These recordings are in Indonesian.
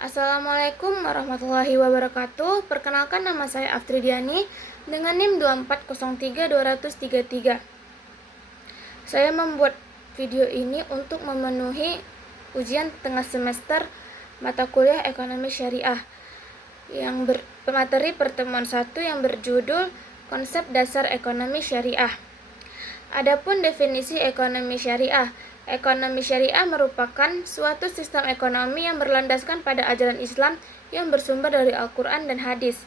Assalamualaikum warahmatullahi wabarakatuh. Perkenalkan, nama saya Afridiani dengan NIM 2403233. Saya membuat video ini untuk memenuhi ujian tengah semester mata kuliah Ekonomi Syariah yang bermateri pertemuan 1 yang berjudul Konsep Dasar Ekonomi Syariah. Adapun definisi ekonomi syariah. Ekonomi syariah merupakan suatu sistem ekonomi yang berlandaskan pada ajaran Islam yang bersumber dari Al-Quran dan hadis.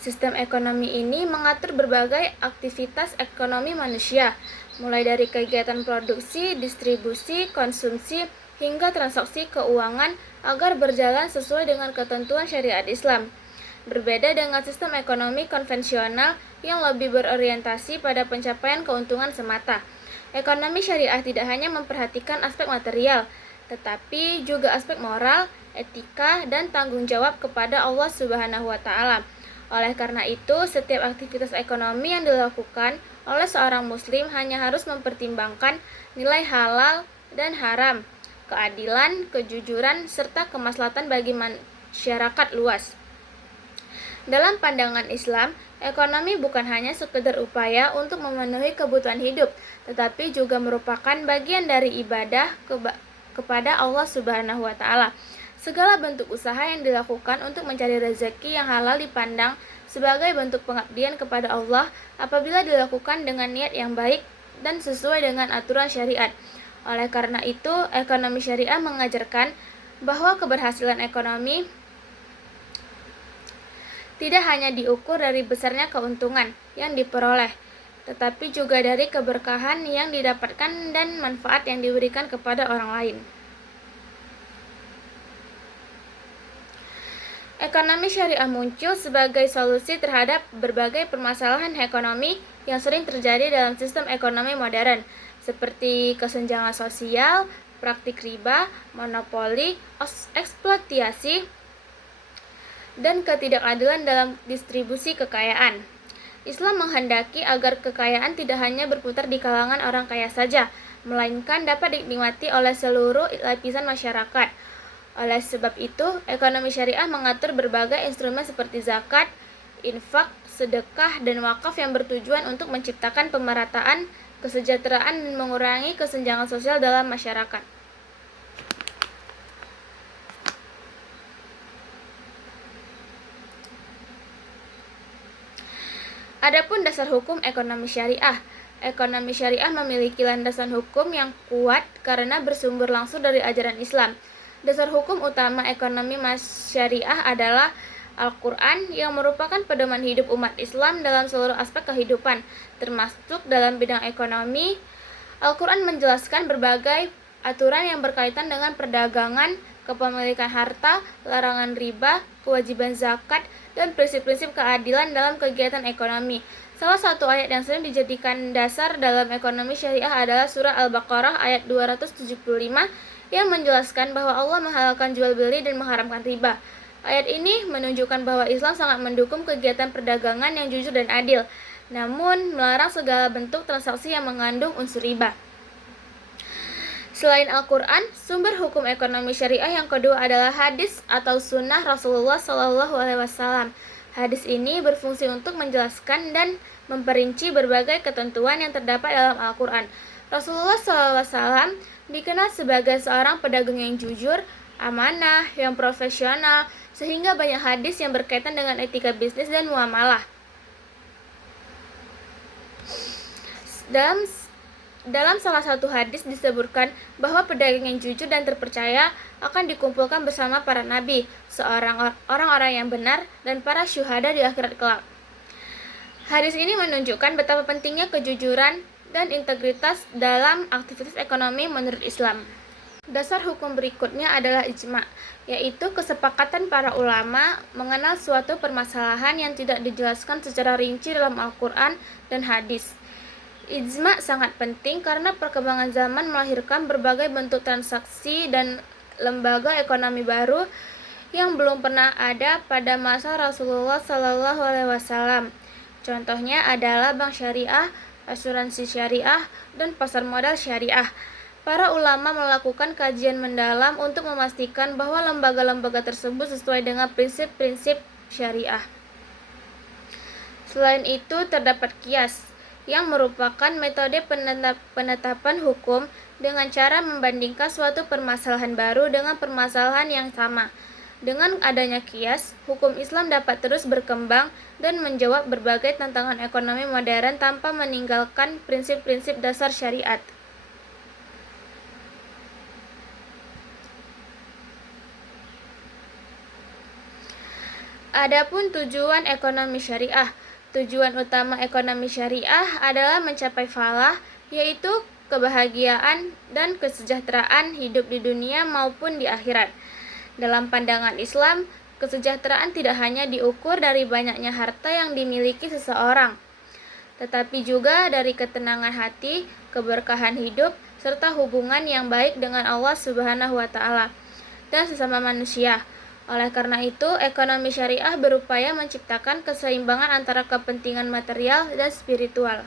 Sistem ekonomi ini mengatur berbagai aktivitas ekonomi manusia, mulai dari kegiatan produksi, distribusi, konsumsi, hingga transaksi keuangan agar berjalan sesuai dengan ketentuan syariat Islam. Berbeda dengan sistem ekonomi konvensional yang lebih berorientasi pada pencapaian keuntungan semata. Ekonomi syariah tidak hanya memperhatikan aspek material, tetapi juga aspek moral, etika, dan tanggung jawab kepada Allah Subhanahu wa Ta'ala. Oleh karena itu, setiap aktivitas ekonomi yang dilakukan oleh seorang muslim hanya harus mempertimbangkan nilai halal dan haram, keadilan, kejujuran, serta kemaslahatan bagi masyarakat luas. Dalam pandangan Islam, ekonomi bukan hanya sekedar upaya untuk memenuhi kebutuhan hidup, tetapi juga merupakan bagian dari ibadah kepada Allah Subhanahu wa Ta'ala. Segala bentuk usaha yang dilakukan untuk mencari rezeki yang halal dipandang sebagai bentuk pengabdian kepada Allah apabila dilakukan dengan niat yang baik dan sesuai dengan aturan syariat. Oleh karena itu, ekonomi syariah mengajarkan bahwa keberhasilan ekonomi tidak hanya diukur dari besarnya keuntungan yang diperoleh, tetapi juga dari keberkahan yang didapatkan dan manfaat yang diberikan kepada orang lain. Ekonomi syariah muncul sebagai solusi terhadap berbagai permasalahan ekonomi yang sering terjadi dalam sistem ekonomi modern, seperti kesenjangan sosial, praktik riba, monopoli, eksploitasi, dan ketidakadilan dalam distribusi kekayaan. Islam menghendaki agar kekayaan tidak hanya berputar di kalangan orang kaya saja, melainkan dapat dinikmati oleh seluruh lapisan masyarakat. Oleh sebab itu, ekonomi syariah mengatur berbagai instrumen seperti zakat, infak, sedekah, dan wakaf yang bertujuan untuk menciptakan pemerataan, kesejahteraan, dan mengurangi kesenjangan sosial dalam masyarakat. Adapun dasar hukum ekonomi syariah. Ekonomi syariah memiliki landasan hukum yang kuat karena bersumber langsung dari ajaran Islam. Dasar hukum utama ekonomi syariah adalah Al-Quran yang merupakan pedoman hidup umat Islam dalam seluruh aspek kehidupan, termasuk dalam bidang ekonomi. Al-Quran menjelaskan berbagai aturan yang berkaitan dengan perdagangan, kepemilikan harta, larangan riba, kewajiban zakat, dan prinsip-prinsip keadilan dalam kegiatan ekonomi. Salah satu ayat yang sering dijadikan dasar dalam ekonomi syariah adalah surah Al-Baqarah ayat 275 yang menjelaskan bahwa Allah menghalalkan jual beli dan mengharamkan riba. Ayat ini menunjukkan bahwa Islam sangat mendukung kegiatan perdagangan yang jujur dan adil, namun melarang segala bentuk transaksi yang mengandung unsur riba. Selain Al-Quran, sumber hukum ekonomi syariah yang kedua adalah hadis atau sunnah Rasulullah SAW. Hadis ini berfungsi untuk menjelaskan dan memperinci berbagai ketentuan yang terdapat dalam Al-Quran. Rasulullah SAW dikenal sebagai seorang pedagang yang jujur, amanah, yang profesional, sehingga banyak hadis yang berkaitan dengan etika bisnis dan muamalah. Dalam salah satu hadis disebutkan bahwa pedagang yang jujur dan terpercaya akan dikumpulkan bersama para nabi, orang-orang yang benar, dan para syuhada di akhirat kelak. Hadis ini menunjukkan betapa pentingnya kejujuran dan integritas dalam aktivitas ekonomi menurut Islam. Dasar hukum berikutnya adalah ijma', yaitu kesepakatan para ulama mengenal suatu permasalahan yang tidak dijelaskan secara rinci dalam Al-Quran dan hadis. Ijma' sangat penting karena perkembangan zaman melahirkan berbagai bentuk transaksi dan lembaga ekonomi baru yang belum pernah ada pada masa Rasulullah SAW. Contohnya adalah bank syariah, asuransi syariah, dan pasar modal syariah. Para ulama melakukan kajian mendalam untuk memastikan bahwa lembaga-lembaga tersebut sesuai dengan prinsip-prinsip syariah. Selain itu, terdapat qiyas, yang merupakan metode penetapan hukum dengan cara membandingkan suatu permasalahan baru dengan permasalahan yang sama. Dengan adanya qiyas, hukum Islam dapat terus berkembang dan menjawab berbagai tantangan ekonomi modern tanpa meninggalkan prinsip-prinsip dasar syariat. Adapun tujuan ekonomi syariah. Tujuan utama ekonomi syariah adalah mencapai falah, yaitu kebahagiaan dan kesejahteraan hidup di dunia maupun di akhirat. Dalam pandangan Islam, kesejahteraan tidak hanya diukur dari banyaknya harta yang dimiliki seseorang, tetapi juga dari ketenangan hati, keberkahan hidup, serta hubungan yang baik dengan Allah Subhanahu wa Ta'ala dan sesama manusia. Oleh karena itu, ekonomi syariah berupaya menciptakan keseimbangan antara kepentingan material dan spiritual.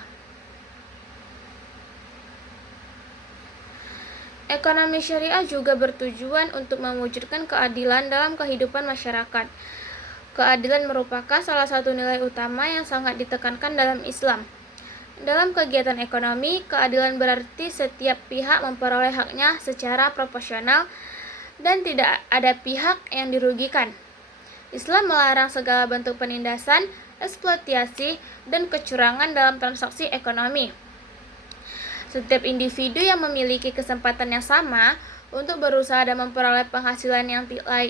Ekonomi syariah juga bertujuan untuk mewujudkan keadilan dalam kehidupan masyarakat. Keadilan merupakan salah satu nilai utama yang sangat ditekankan dalam Islam. Dalam kegiatan ekonomi, keadilan berarti setiap pihak memperoleh haknya secara proporsional dan tidak ada pihak yang dirugikan. Islam melarang segala bentuk penindasan, eksploitasi, dan kecurangan dalam transaksi ekonomi. Setiap individu yang memiliki kesempatan yang sama untuk berusaha dan memperoleh penghasilan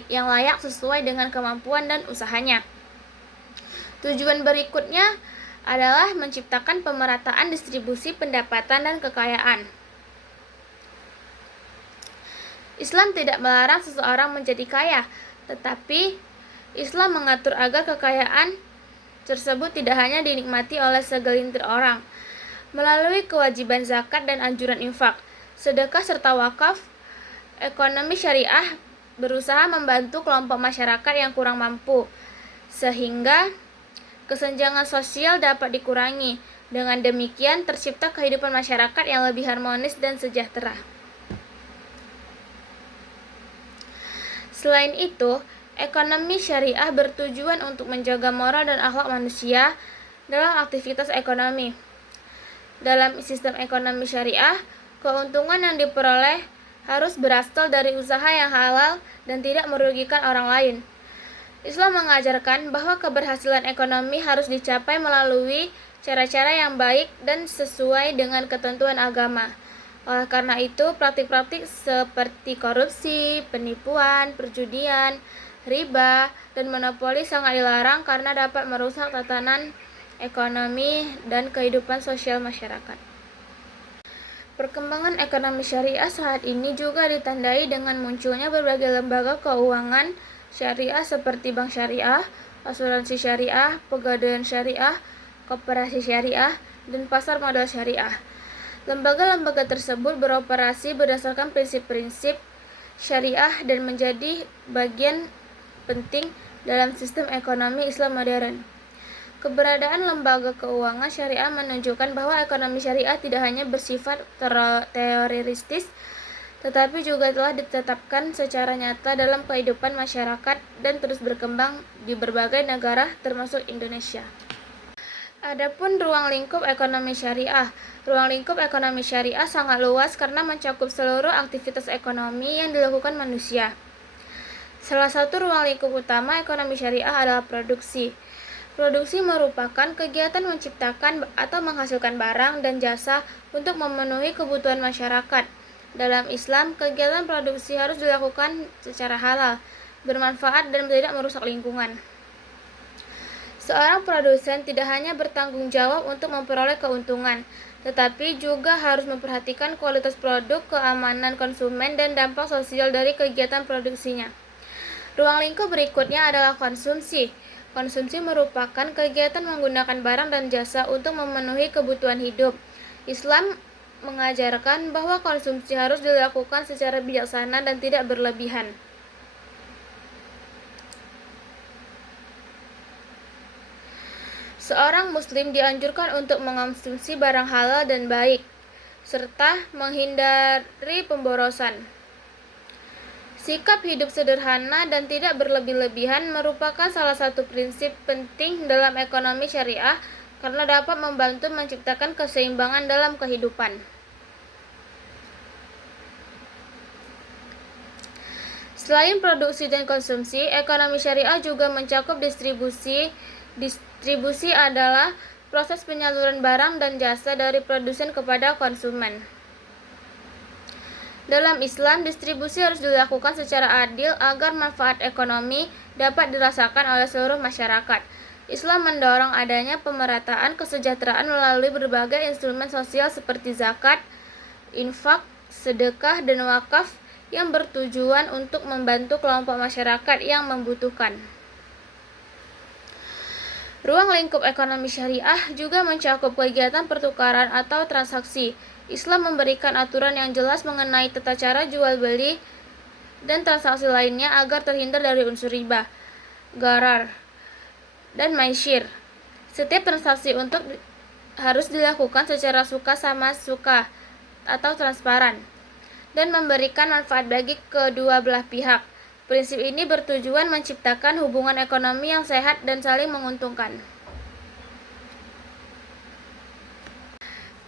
yang layak sesuai dengan kemampuan dan usahanya. Tujuan berikutnya adalah menciptakan pemerataan distribusi pendapatan dan kekayaan. Islam tidak melarang seseorang menjadi kaya, tetapi Islam mengatur agar kekayaan tersebut tidak hanya dinikmati oleh segelintir orang. Melalui kewajiban zakat dan anjuran infak, sedekah serta wakaf, ekonomi syariah berusaha membantu kelompok masyarakat yang kurang mampu, sehingga kesenjangan sosial dapat dikurangi. Dengan demikian, tercipta kehidupan masyarakat yang lebih harmonis dan sejahtera. Selain itu, ekonomi syariah bertujuan untuk menjaga moral dan akhlak manusia dalam aktivitas ekonomi. Dalam sistem ekonomi syariah, keuntungan yang diperoleh harus berasal dari usaha yang halal dan tidak merugikan orang lain. Islam mengajarkan bahwa keberhasilan ekonomi harus dicapai melalui cara-cara yang baik dan sesuai dengan ketentuan agama. Oleh karena itu, praktik-praktik seperti korupsi, penipuan, perjudian, riba, dan monopoli sangat dilarang karena dapat merusak tatanan ekonomi dan kehidupan sosial masyarakat. Perkembangan ekonomi syariah saat ini juga ditandai dengan munculnya berbagai lembaga keuangan syariah seperti bank syariah, asuransi syariah, pegadaian syariah, koperasi syariah, dan pasar modal syariah. Lembaga-lembaga tersebut beroperasi berdasarkan prinsip-prinsip syariah dan menjadi bagian penting dalam sistem ekonomi Islam modern. Keberadaan lembaga keuangan syariah menunjukkan bahwa ekonomi syariah tidak hanya bersifat teoritis, tetapi juga telah ditetapkan secara nyata dalam kehidupan masyarakat dan terus berkembang di berbagai negara termasuk Indonesia. Adapun ruang lingkup ekonomi syariah. Ruang lingkup ekonomi syariah sangat luas karena mencakup seluruh aktivitas ekonomi yang dilakukan manusia. Salah satu ruang lingkup utama ekonomi syariah adalah produksi. Produksi merupakan kegiatan menciptakan atau menghasilkan barang dan jasa untuk memenuhi kebutuhan masyarakat. Dalam Islam, kegiatan produksi harus dilakukan secara halal, bermanfaat, dan tidak merusak lingkungan. Seorang produsen tidak hanya bertanggung jawab untuk memperoleh keuntungan, tetapi juga harus memperhatikan kualitas produk, keamanan konsumen, dan dampak sosial dari kegiatan produksinya. Ruang lingkup berikutnya adalah konsumsi. Konsumsi merupakan kegiatan menggunakan barang dan jasa untuk memenuhi kebutuhan hidup. Islam mengajarkan bahwa konsumsi harus dilakukan secara bijaksana dan tidak berlebihan. Seorang muslim dianjurkan untuk mengonsumsi barang halal dan baik. serta menghindari pemborosan. Sikap hidup sederhana dan tidak berlebih-lebihan merupakan salah satu prinsip penting dalam ekonomi syariah karena dapat membantu menciptakan keseimbangan dalam kehidupan. Selain produksi dan konsumsi, ekonomi syariah juga mencakup distribusi. Distribusi adalah proses penyaluran barang dan jasa dari produsen kepada konsumen. Dalam Islam, distribusi harus dilakukan secara adil agar manfaat ekonomi dapat dirasakan oleh seluruh masyarakat. Islam mendorong adanya pemerataan kesejahteraan melalui berbagai instrumen sosial seperti zakat, infak, sedekah, dan wakaf yang bertujuan untuk membantu kelompok masyarakat yang membutuhkan. Ruang lingkup ekonomi syariah juga mencakup kegiatan pertukaran atau transaksi. Islam memberikan aturan yang jelas mengenai tata cara jual beli dan transaksi lainnya agar terhindar dari unsur riba, gharar, dan maisir. Setiap transaksi harus dilakukan secara suka sama suka atau transparan dan memberikan manfaat bagi kedua belah pihak. Prinsip ini bertujuan menciptakan hubungan ekonomi yang sehat dan saling menguntungkan.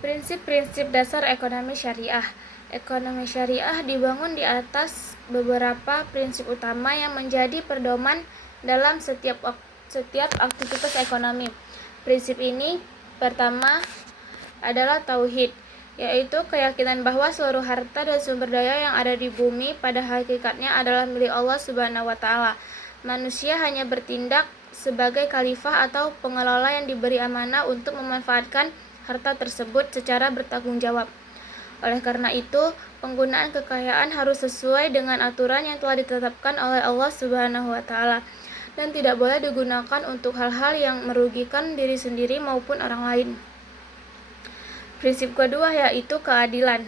Prinsip-prinsip dasar ekonomi syariah. Ekonomi syariah dibangun di atas beberapa prinsip utama yang menjadi pedoman dalam setiap aktivitas ekonomi. Prinsip ini pertama adalah tauhid, yaitu keyakinan bahwa seluruh harta dan sumber daya yang ada di bumi pada hakikatnya adalah milik Allah Subhanahu wa Ta'ala. Manusia hanya bertindak sebagai khalifah atau pengelola yang diberi amanah untuk memanfaatkan harta tersebut secara bertanggung jawab. Oleh karena itu, penggunaan kekayaan harus sesuai dengan aturan yang telah ditetapkan oleh Allah Subhanahu wa Ta'ala dan tidak boleh digunakan untuk hal-hal yang merugikan diri sendiri maupun orang lain. Prinsip kedua yaitu keadilan.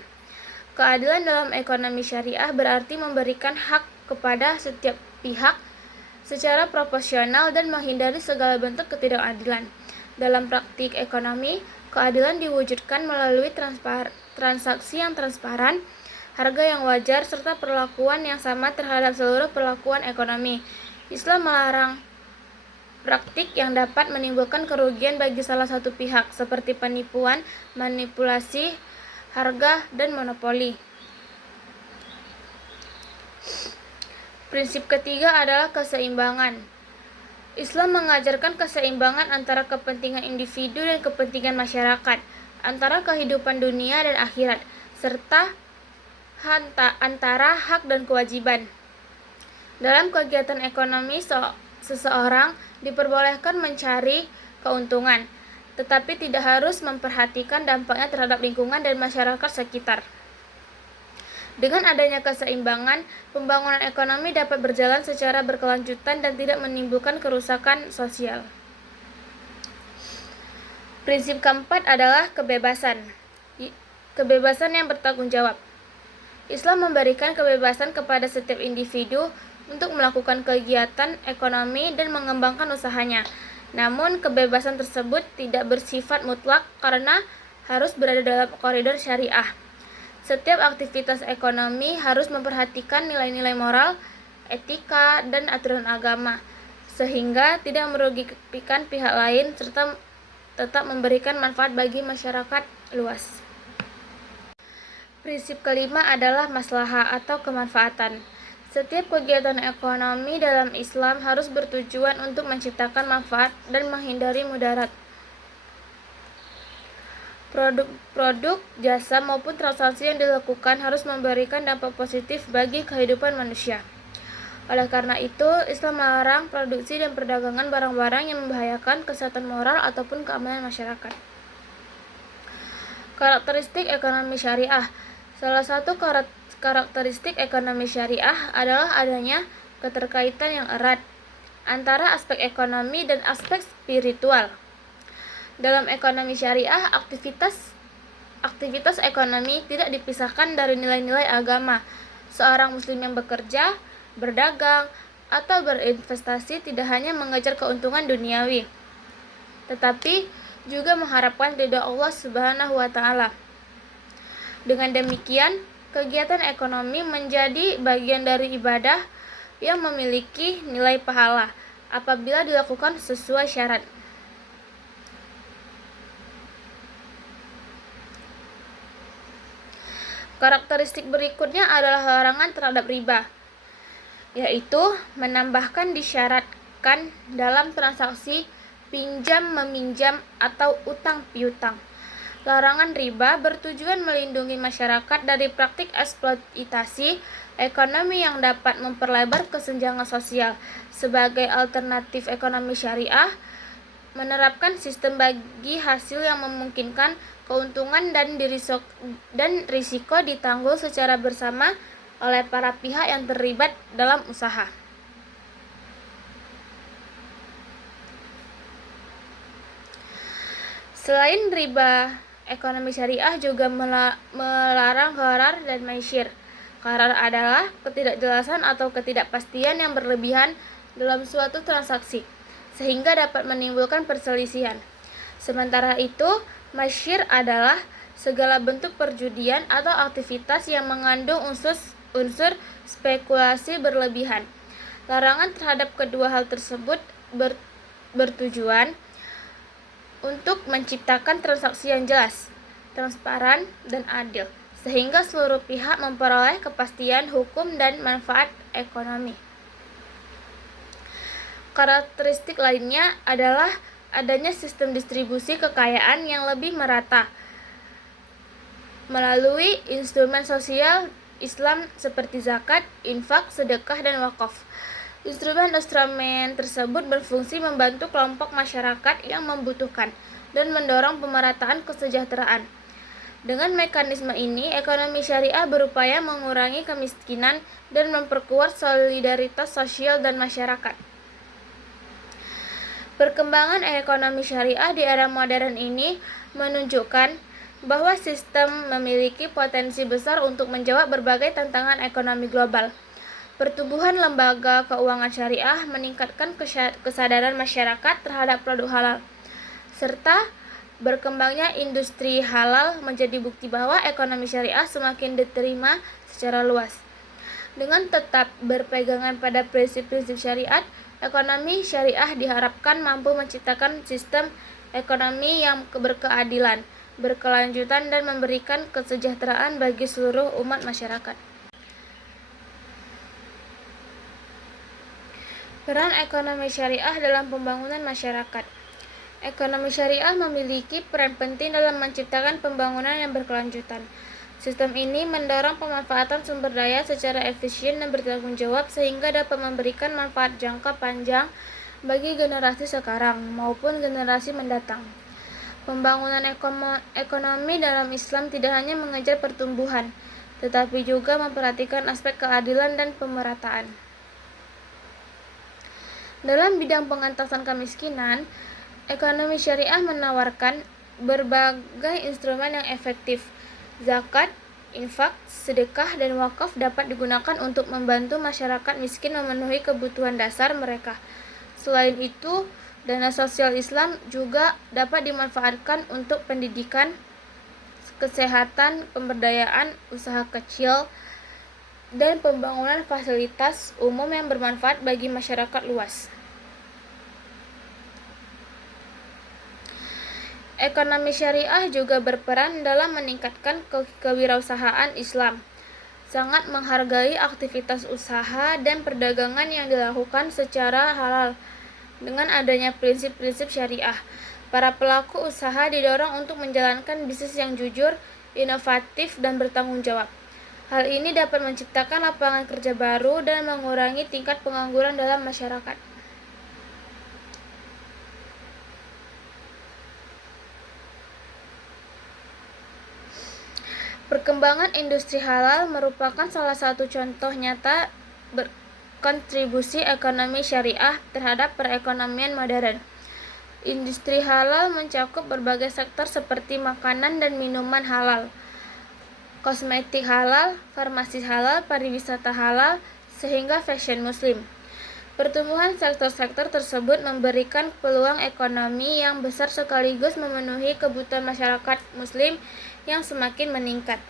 Keadilan dalam ekonomi syariah berarti memberikan hak kepada setiap pihak secara proporsional dan menghindari segala bentuk ketidakadilan. Dalam praktik ekonomi, keadilan diwujudkan melalui transaksi yang transparan, harga yang wajar, serta perlakuan yang sama terhadap seluruh perlakuan ekonomi. Islam melarang praktik yang dapat menimbulkan kerugian bagi salah satu pihak, seperti penipuan, manipulasi harga, dan monopoli. Prinsip ketiga adalah keseimbangan. Islam mengajarkan keseimbangan antara kepentingan individu dan kepentingan masyarakat, antara kehidupan dunia dan akhirat, serta antara hak dan kewajiban. Dalam kegiatan ekonomi, seseorang diperbolehkan mencari keuntungan, tetapi tidak harus memperhatikan dampaknya terhadap lingkungan dan masyarakat sekitar. Dengan adanya keseimbangan, pembangunan ekonomi dapat berjalan secara berkelanjutan dan tidak menimbulkan kerusakan sosial. Prinsip keempat adalah kebebasan. Kebebasan yang bertanggung jawab. Islam memberikan kebebasan kepada setiap individu untuk melakukan kegiatan ekonomi dan mengembangkan usahanya. Namun, kebebasan tersebut tidak bersifat mutlak karena harus berada dalam koridor syariah. Setiap aktivitas ekonomi harus memperhatikan nilai-nilai moral, etika, dan aturan agama, sehingga tidak merugikan pihak lain serta tetap memberikan manfaat bagi masyarakat luas. Prinsip kelima adalah maslahah atau kemanfaatan. Setiap kegiatan ekonomi dalam Islam harus bertujuan untuk menciptakan manfaat dan menghindari mudarat. Produk, jasa maupun transaksi yang dilakukan harus memberikan dampak positif bagi kehidupan manusia. Oleh karena itu, Islam melarang produksi dan perdagangan barang-barang yang membahayakan kesehatan moral ataupun keamanan masyarakat. Karakteristik ekonomi syariah. Salah satu karakteristik ekonomi syariah adalah adanya keterkaitan yang erat antara aspek ekonomi dan aspek spiritual. Dalam ekonomi syariah, aktivitas ekonomi tidak dipisahkan dari nilai-nilai agama. Seorang muslim yang bekerja, berdagang, atau berinvestasi tidak hanya mengejar keuntungan duniawi, tetapi juga mengharapkan ridha Allah Subhanahu wa Ta'ala. Dengan demikian, kegiatan ekonomi menjadi bagian dari ibadah yang memiliki nilai pahala apabila dilakukan sesuai syarat. Karakteristik berikutnya adalah larangan terhadap riba, yaitu menambahkan disyaratkan dalam transaksi pinjam-meminjam atau utang piutang. Larangan riba bertujuan melindungi masyarakat dari praktik eksploitasi ekonomi yang dapat memperlebar kesenjangan sosial. Sebagai alternatif ekonomi syariah, menerapkan sistem bagi hasil yang memungkinkan keuntungan dan risiko ditanggung secara bersama oleh para pihak yang terlibat dalam usaha. Selain riba, ekonomi syariah juga melarang gharar dan maisir. Gharar adalah ketidakjelasan atau ketidakpastian yang berlebihan dalam suatu transaksi, sehingga dapat menimbulkan perselisihan. Sementara itu, maisir adalah segala bentuk perjudian atau aktivitas yang mengandung unsur spekulasi berlebihan. Larangan terhadap kedua hal tersebut bertujuan untuk menciptakan transaksi yang jelas, transparan, dan adil, sehingga seluruh pihak memperoleh kepastian hukum dan manfaat ekonomi. Karakteristik lainnya adalah adanya sistem distribusi kekayaan yang lebih merata melalui instrumen sosial Islam seperti zakat, infak, sedekah, dan wakaf. Instrumen-instrumen tersebut berfungsi membantu kelompok masyarakat yang membutuhkan dan mendorong pemerataan kesejahteraan. Dengan mekanisme ini, ekonomi syariah berupaya mengurangi kemiskinan dan memperkuat solidaritas sosial dan masyarakat. Perkembangan ekonomi syariah di era modern ini menunjukkan bahwa sistem memiliki potensi besar untuk menjawab berbagai tantangan ekonomi global. Pertumbuhan lembaga keuangan syariah meningkatkan kesadaran masyarakat terhadap produk halal, serta berkembangnya industri halal menjadi bukti bahwa ekonomi syariah semakin diterima secara luas. Dengan tetap berpegangan pada prinsip-prinsip syariat, ekonomi syariah diharapkan mampu menciptakan sistem ekonomi yang berkeadilan, berkelanjutan, dan memberikan kesejahteraan bagi seluruh umat masyarakat. Peran ekonomi syariah dalam pembangunan masyarakat. Ekonomi syariah memiliki peran penting dalam menciptakan pembangunan yang berkelanjutan. Sistem ini mendorong pemanfaatan sumber daya secara efisien dan bertanggung jawab sehingga dapat memberikan manfaat jangka panjang bagi generasi sekarang maupun generasi mendatang. Pembangunan ekonomi dalam Islam tidak hanya mengejar pertumbuhan, tetapi juga memperhatikan aspek keadilan dan pemerataan. Dalam bidang pengentasan kemiskinan, ekonomi syariah menawarkan berbagai instrumen yang efektif. Zakat, infak, sedekah, dan wakaf dapat digunakan untuk membantu masyarakat miskin memenuhi kebutuhan dasar mereka. Selain itu, dana sosial Islam juga dapat dimanfaatkan untuk pendidikan, kesehatan, pemberdayaan usaha kecil, dan pembangunan fasilitas umum yang bermanfaat bagi masyarakat luas. Ekonomi syariah juga berperan dalam meningkatkan kewirausahaan Islam. Sangat menghargai aktivitas usaha dan perdagangan yang dilakukan secara halal. Dengan adanya prinsip-prinsip syariah, para pelaku usaha didorong untuk menjalankan bisnis yang jujur, inovatif, dan bertanggung jawab. Hal ini dapat menciptakan lapangan kerja baru dan mengurangi tingkat pengangguran dalam masyarakat. Perkembangan industri halal merupakan salah satu contoh nyata kontribusi ekonomi syariah terhadap perekonomian modern. Industri halal mencakup berbagai sektor seperti makanan dan minuman halal, kosmetik halal, farmasi halal, pariwisata halal, sehingga fashion muslim. Pertumbuhan sektor-sektor tersebut memberikan peluang ekonomi yang besar sekaligus memenuhi kebutuhan masyarakat muslim yang semakin meningkat.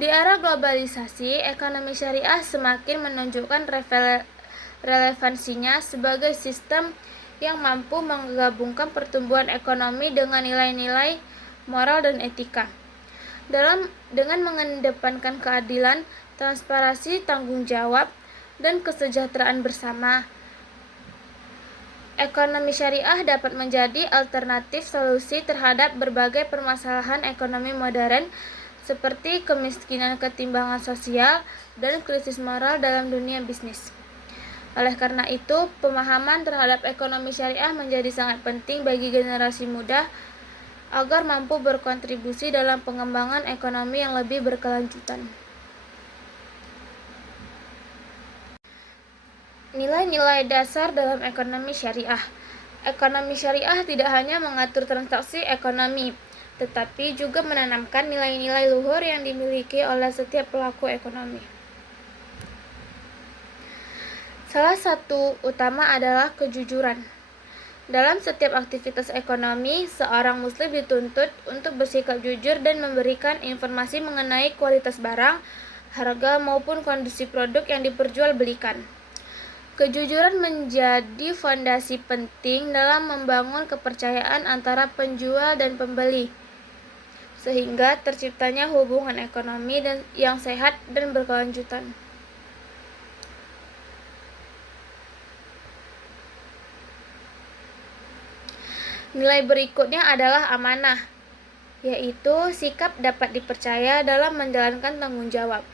Di era globalisasi, ekonomi syariah semakin menunjukkan relevansinya sebagai sistem yang mampu menggabungkan pertumbuhan ekonomi dengan nilai-nilai moral dan etika. Dengan mengedepankan keadilan, transparansi, tanggung jawab, dan kesejahteraan bersama, ekonomi syariah dapat menjadi alternatif solusi terhadap berbagai permasalahan ekonomi modern seperti kemiskinan, ketimpangan sosial, dan krisis moral dalam dunia bisnis. Oleh karena itu, pemahaman terhadap ekonomi syariah menjadi sangat penting bagi generasi muda agar mampu berkontribusi dalam pengembangan ekonomi yang lebih berkelanjutan. Nilai-nilai dasar dalam ekonomi syariah. Ekonomi syariah tidak hanya mengatur transaksi ekonomi, tetapi juga menanamkan nilai-nilai luhur yang dimiliki oleh setiap pelaku ekonomi. Salah satu utama adalah kejujuran. Dalam setiap aktivitas ekonomi, seorang muslim dituntut untuk bersikap jujur dan memberikan informasi mengenai kualitas barang, harga maupun kondisi produk yang diperjualbelikan. Kejujuran menjadi fondasi penting dalam membangun kepercayaan antara penjual dan pembeli, sehingga terciptanya hubungan ekonomi yang sehat dan berkelanjutan. Nilai berikutnya adalah amanah, yaitu sikap dapat dipercaya dalam menjalankan tanggung jawab.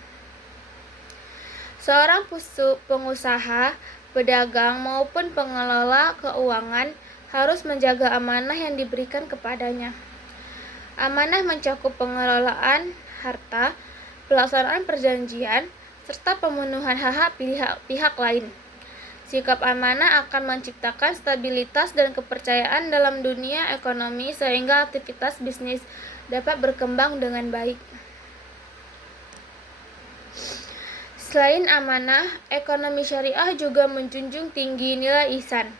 Seorang pengusaha, pedagang maupun pengelola keuangan harus menjaga amanah yang diberikan kepadanya. Amanah mencakup pengelolaan harta, pelaksanaan perjanjian, serta pemenuhan hak-hak pihak lain. Sikap amanah akan menciptakan stabilitas dan kepercayaan dalam dunia ekonomi sehingga aktivitas bisnis dapat berkembang dengan baik. Selain amanah, ekonomi syariah juga menjunjung tinggi nilai ihsan,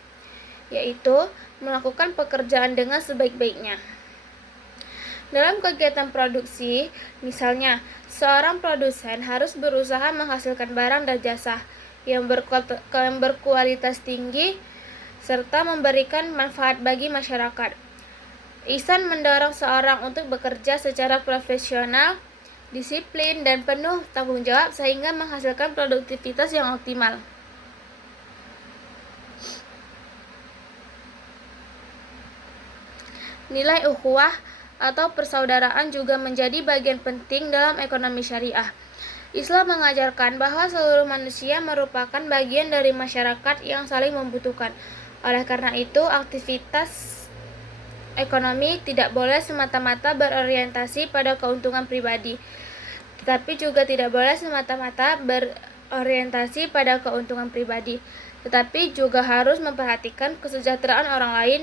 yaitu melakukan pekerjaan dengan sebaik-baiknya. Dalam kegiatan produksi, misalnya, seorang produsen harus berusaha menghasilkan barang dan jasa yang berkualitas tinggi serta memberikan manfaat bagi masyarakat. Ihsan mendorong seorang untuk bekerja secara profesional, disiplin, dan penuh tanggung jawab sehingga menghasilkan produktivitas yang optimal. Nilai ukhuwah atau persaudaraan juga menjadi bagian penting dalam ekonomi syariah. Islam mengajarkan bahwa seluruh manusia merupakan bagian dari masyarakat yang saling membutuhkan. Oleh karena itu, aktivitas ekonomi tidak boleh semata-mata berorientasi pada keuntungan pribadi, tetapi juga tidak boleh semata-mata berorientasi pada keuntungan pribadi, tetapi juga harus memperhatikan kesejahteraan orang lain.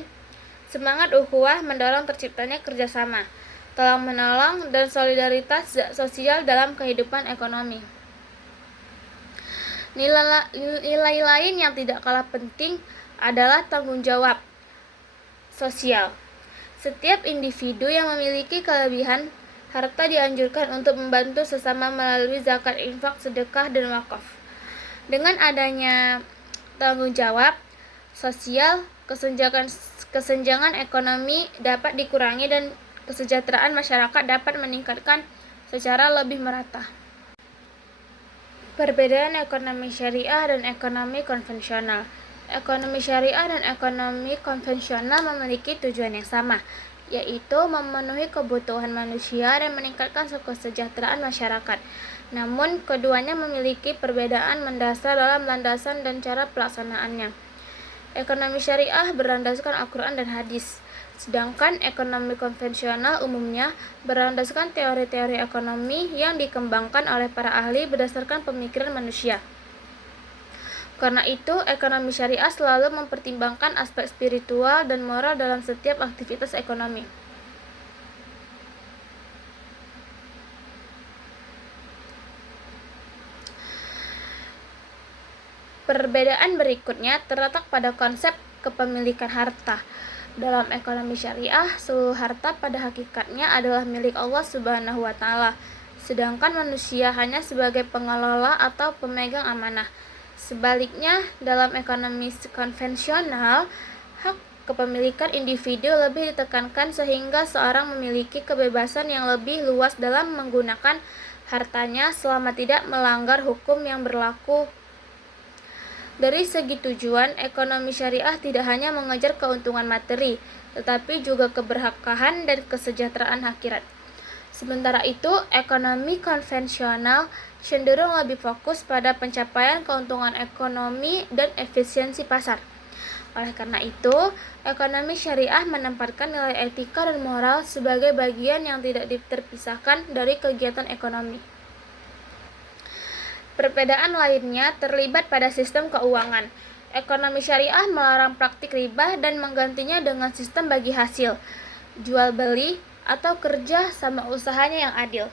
Semangat ukhuwah mendorong terciptanya kerjasama, tolong-menolong, dan solidaritas sosial dalam kehidupan ekonomi. Nilai lain yang tidak kalah penting adalah tanggung jawab sosial. Setiap individu yang memiliki kelebihan harta dianjurkan untuk membantu sesama melalui zakat, infak, sedekah, dan wakaf. Dengan adanya tanggung jawab sosial, kesenjangan ekonomi dapat dikurangi dan kesejahteraan masyarakat dapat meningkatkan secara lebih merata. Perbedaan ekonomi syariah dan ekonomi konvensional. Ekonomi syariah dan ekonomi konvensional memiliki tujuan yang sama, yaitu memenuhi kebutuhan manusia dan meningkatkan kesejahteraan masyarakat. Namun, keduanya memiliki perbedaan mendasar dalam landasan dan cara pelaksanaannya. Ekonomi syariah berlandaskan Al-Quran dan hadis, sedangkan ekonomi konvensional umumnya berlandaskan teori-teori ekonomi yang dikembangkan oleh para ahli berdasarkan pemikiran manusia. Karena itu, ekonomi syariah selalu mempertimbangkan aspek spiritual dan moral dalam setiap aktivitas ekonomi. Perbedaan berikutnya terletak pada konsep kepemilikan harta. Dalam ekonomi syariah, seluruh harta pada hakikatnya adalah milik Allah Subhanahu wa Ta'ala. sedangkan manusia hanya sebagai pengelola atau pemegang amanah. Sebaliknya, dalam ekonomi konvensional, hak kepemilikan individu lebih ditekankan sehingga seorang memiliki kebebasan yang lebih luas dalam menggunakan hartanya selama tidak melanggar hukum yang berlaku. Dari segi tujuan, ekonomi syariah tidak hanya mengejar keuntungan materi, tetapi juga keberkahan dan kesejahteraan akhirat. Sementara itu, ekonomi konvensional cenderung lebih fokus pada pencapaian keuntungan ekonomi dan efisiensi pasar. Oleh karena itu, ekonomi syariah menempatkan nilai etika dan moral sebagai bagian yang tidak terpisahkan dari kegiatan ekonomi. Perbedaan lainnya terlibat pada sistem keuangan. Ekonomi syariah melarang praktik riba dan menggantinya dengan sistem bagi hasil, jual beli, atau kerja sama usahanya yang adil.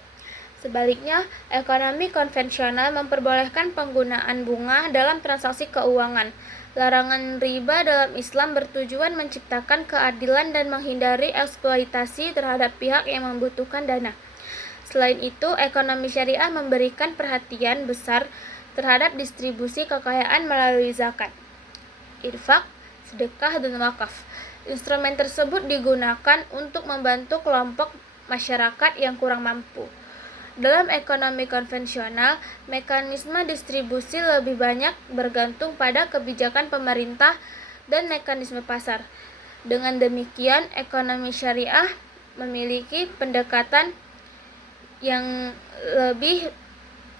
Sebaliknya, ekonomi konvensional memperbolehkan penggunaan bunga dalam transaksi keuangan. Larangan riba dalam Islam bertujuan menciptakan keadilan dan menghindari eksploitasi terhadap pihak yang membutuhkan dana. Selain itu, ekonomi syariah memberikan perhatian besar terhadap distribusi kekayaan melalui zakat, infak, sedekah, dan wakaf. Instrumen tersebut digunakan untuk membantu kelompok masyarakat yang kurang mampu. Dalam ekonomi konvensional, mekanisme distribusi lebih banyak bergantung pada kebijakan pemerintah dan mekanisme pasar. Dengan demikian, ekonomi syariah memiliki pendekatan yang lebih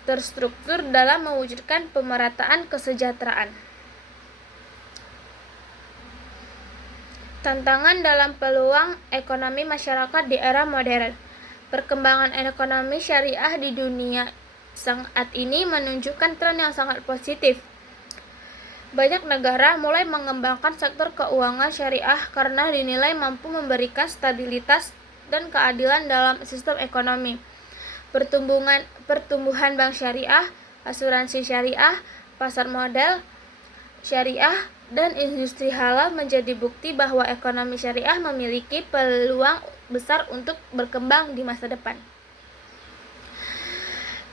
terstruktur dalam mewujudkan pemerataan kesejahteraan. Tantangan dalam peluang ekonomi masyarakat di era modern. Perkembangan ekonomi syariah di dunia saat ini menunjukkan tren yang sangat positif. Banyak negara mulai mengembangkan sektor keuangan syariah karena dinilai mampu memberikan stabilitas dan keadilan dalam sistem ekonomi. Pertumbuhan bank syariah, asuransi syariah, pasar modal syariah, dan industri halal menjadi bukti bahwa ekonomi syariah memiliki peluang besar untuk berkembang di masa depan.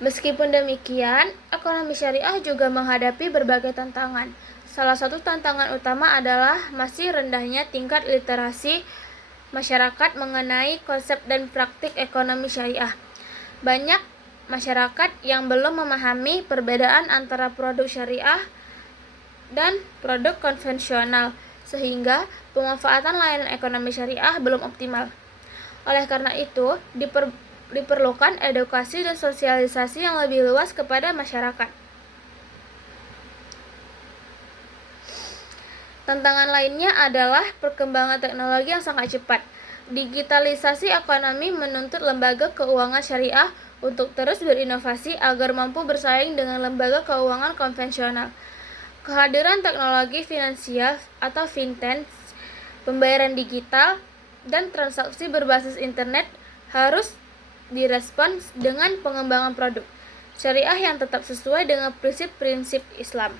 Meskipun demikian, ekonomi syariah juga menghadapi berbagai tantangan. Salah satu tantangan utama adalah masih rendahnya tingkat literasi masyarakat mengenai konsep dan praktik ekonomi syariah. Banyak masyarakat yang belum memahami perbedaan antara produk syariah dan produk konvensional, sehingga pemanfaatan layanan ekonomi syariah belum optimal. Oleh karena itu, diperlukan edukasi dan sosialisasi yang lebih luas kepada masyarakat. Tantangan lainnya adalah perkembangan teknologi yang sangat cepat. Digitalisasi ekonomi menuntut lembaga keuangan syariah untuk terus berinovasi agar mampu bersaing dengan lembaga keuangan konvensional. Kehadiran teknologi finansial atau fintech, pembayaran digital, dan transaksi berbasis internet harus direspons dengan pengembangan produk syariah yang tetap sesuai dengan prinsip-prinsip Islam.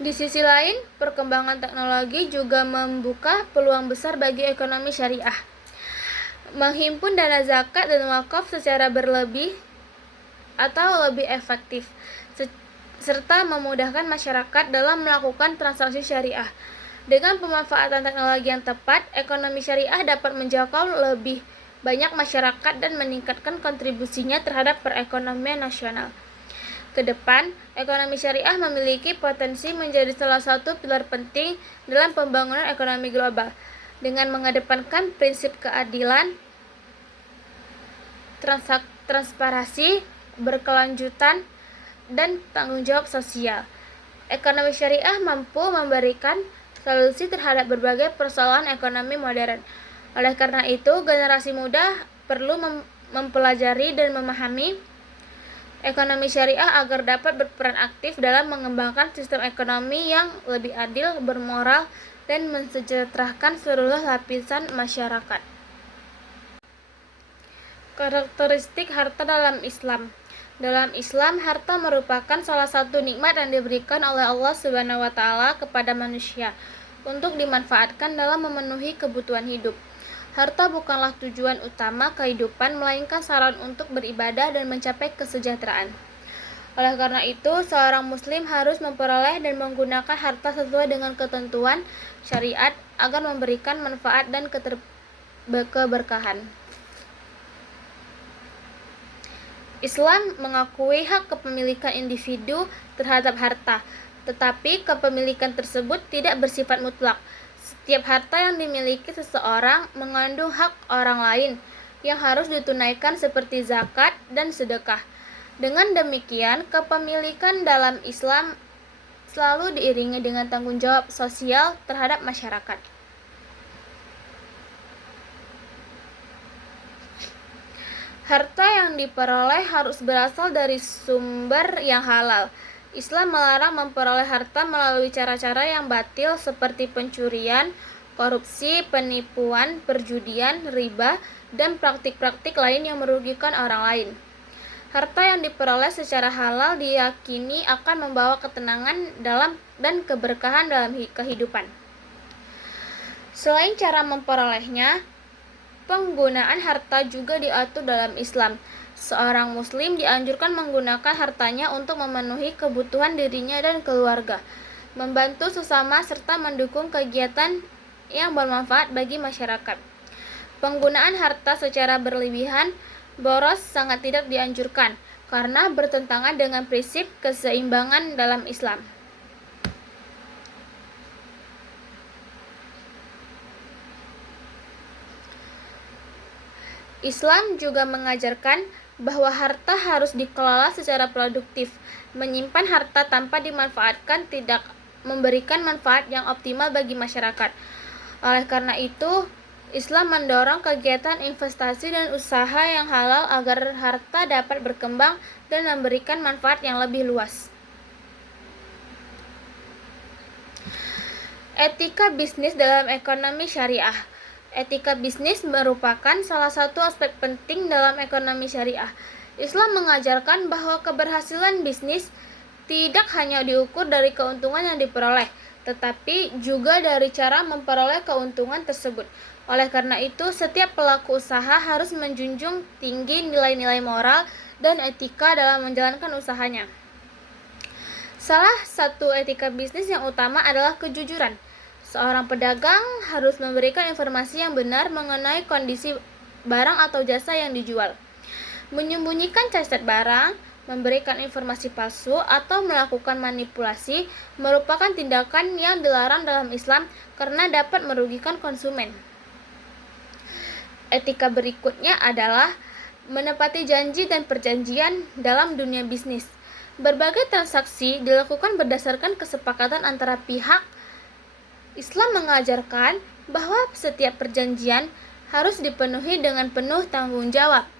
Di sisi lain, perkembangan teknologi juga membuka peluang besar bagi ekonomi syariah. Menghimpun dana zakat dan wakaf secara berlebih atau lebih efektif, serta memudahkan masyarakat dalam melakukan transaksi syariah. Dengan pemanfaatan teknologi yang tepat, ekonomi syariah dapat menjangkau lebih banyak masyarakat dan meningkatkan kontribusinya terhadap perekonomian nasional. Ke depan, ekonomi syariah memiliki potensi menjadi salah satu pilar penting dalam pembangunan ekonomi global, dengan mengedepankan prinsip keadilan, transparansi, berkelanjutan, dan tanggung jawab sosial. Ekonomi syariah mampu memberikan solusi terhadap berbagai persoalan ekonomi modern. Oleh karena itu, generasi muda perlu mempelajari dan memahami ekonomi syariah agar dapat berperan aktif dalam mengembangkan sistem ekonomi yang lebih adil, bermoral, dan mensejahterakan seluruh lapisan masyarakat. Karakteristik harta dalam Islam. Dalam Islam, harta merupakan salah satu nikmat yang diberikan oleh Allah Subhanahu wa taala kepada manusia. untuk dimanfaatkan dalam memenuhi kebutuhan hidup. Harta bukanlah tujuan utama kehidupan, melainkan sarana untuk beribadah dan mencapai kesejahteraan. Oleh karena itu, seorang muslim harus memperoleh dan menggunakan harta sesuai dengan ketentuan syariat agar memberikan manfaat dan keberkahan. Islam mengakui hak kepemilikan individu terhadap harta, tetapi kepemilikan tersebut tidak bersifat mutlak. Setiap harta yang dimiliki seseorang mengandung hak orang lain yang harus ditunaikan seperti zakat dan sedekah. Dengan demikian, kepemilikan dalam Islam selalu diiringi dengan tanggung jawab sosial terhadap masyarakat. Harta yang diperoleh harus berasal dari sumber yang halal. Islam melarang memperoleh harta melalui cara-cara yang batil seperti pencurian, korupsi, penipuan, perjudian, riba, dan praktik-praktik lain yang merugikan orang lain. Harta yang diperoleh secara halal diyakini akan membawa ketenangan dan keberkahan dalam kehidupan. Selain cara memperolehnya, penggunaan harta juga diatur dalam Islam. Seorang muslim dianjurkan menggunakan hartanya untuk memenuhi kebutuhan dirinya dan keluarga, membantu sesama serta mendukung kegiatan yang bermanfaat bagi masyarakat. Penggunaan harta secara berlebihan, boros sangat tidak dianjurkan karena bertentangan dengan prinsip keseimbangan dalam Islam. Islam juga mengajarkan bahwa harta harus dikelola secara produktif. Menyimpan harta tanpa dimanfaatkan tidak memberikan manfaat yang optimal bagi masyarakat. Oleh karena itu, Islam mendorong kegiatan investasi dan usaha yang halal agar harta dapat berkembang dan memberikan manfaat yang lebih luas. Etika bisnis dalam ekonomi syariah. Etika bisnis merupakan salah satu aspek penting dalam ekonomi syariah. Islam mengajarkan bahwa keberhasilan bisnis tidak hanya diukur dari keuntungan yang diperoleh, tetapi juga dari cara memperoleh keuntungan tersebut. Oleh karena itu, setiap pelaku usaha harus menjunjung tinggi nilai-nilai moral dan etika dalam menjalankan usahanya. Salah satu etika bisnis yang utama adalah kejujuran. Seorang pedagang harus memberikan informasi yang benar mengenai kondisi barang atau jasa yang dijual. Menyembunyikan cacat barang, memberikan informasi palsu, atau melakukan manipulasi merupakan tindakan yang dilarang dalam Islam karena dapat merugikan konsumen. Etika berikutnya adalah menepati janji dan perjanjian dalam dunia bisnis. Berbagai transaksi dilakukan berdasarkan kesepakatan antara pihak. Islam mengajarkan bahwa setiap perjanjian harus dipenuhi dengan penuh tanggung jawab.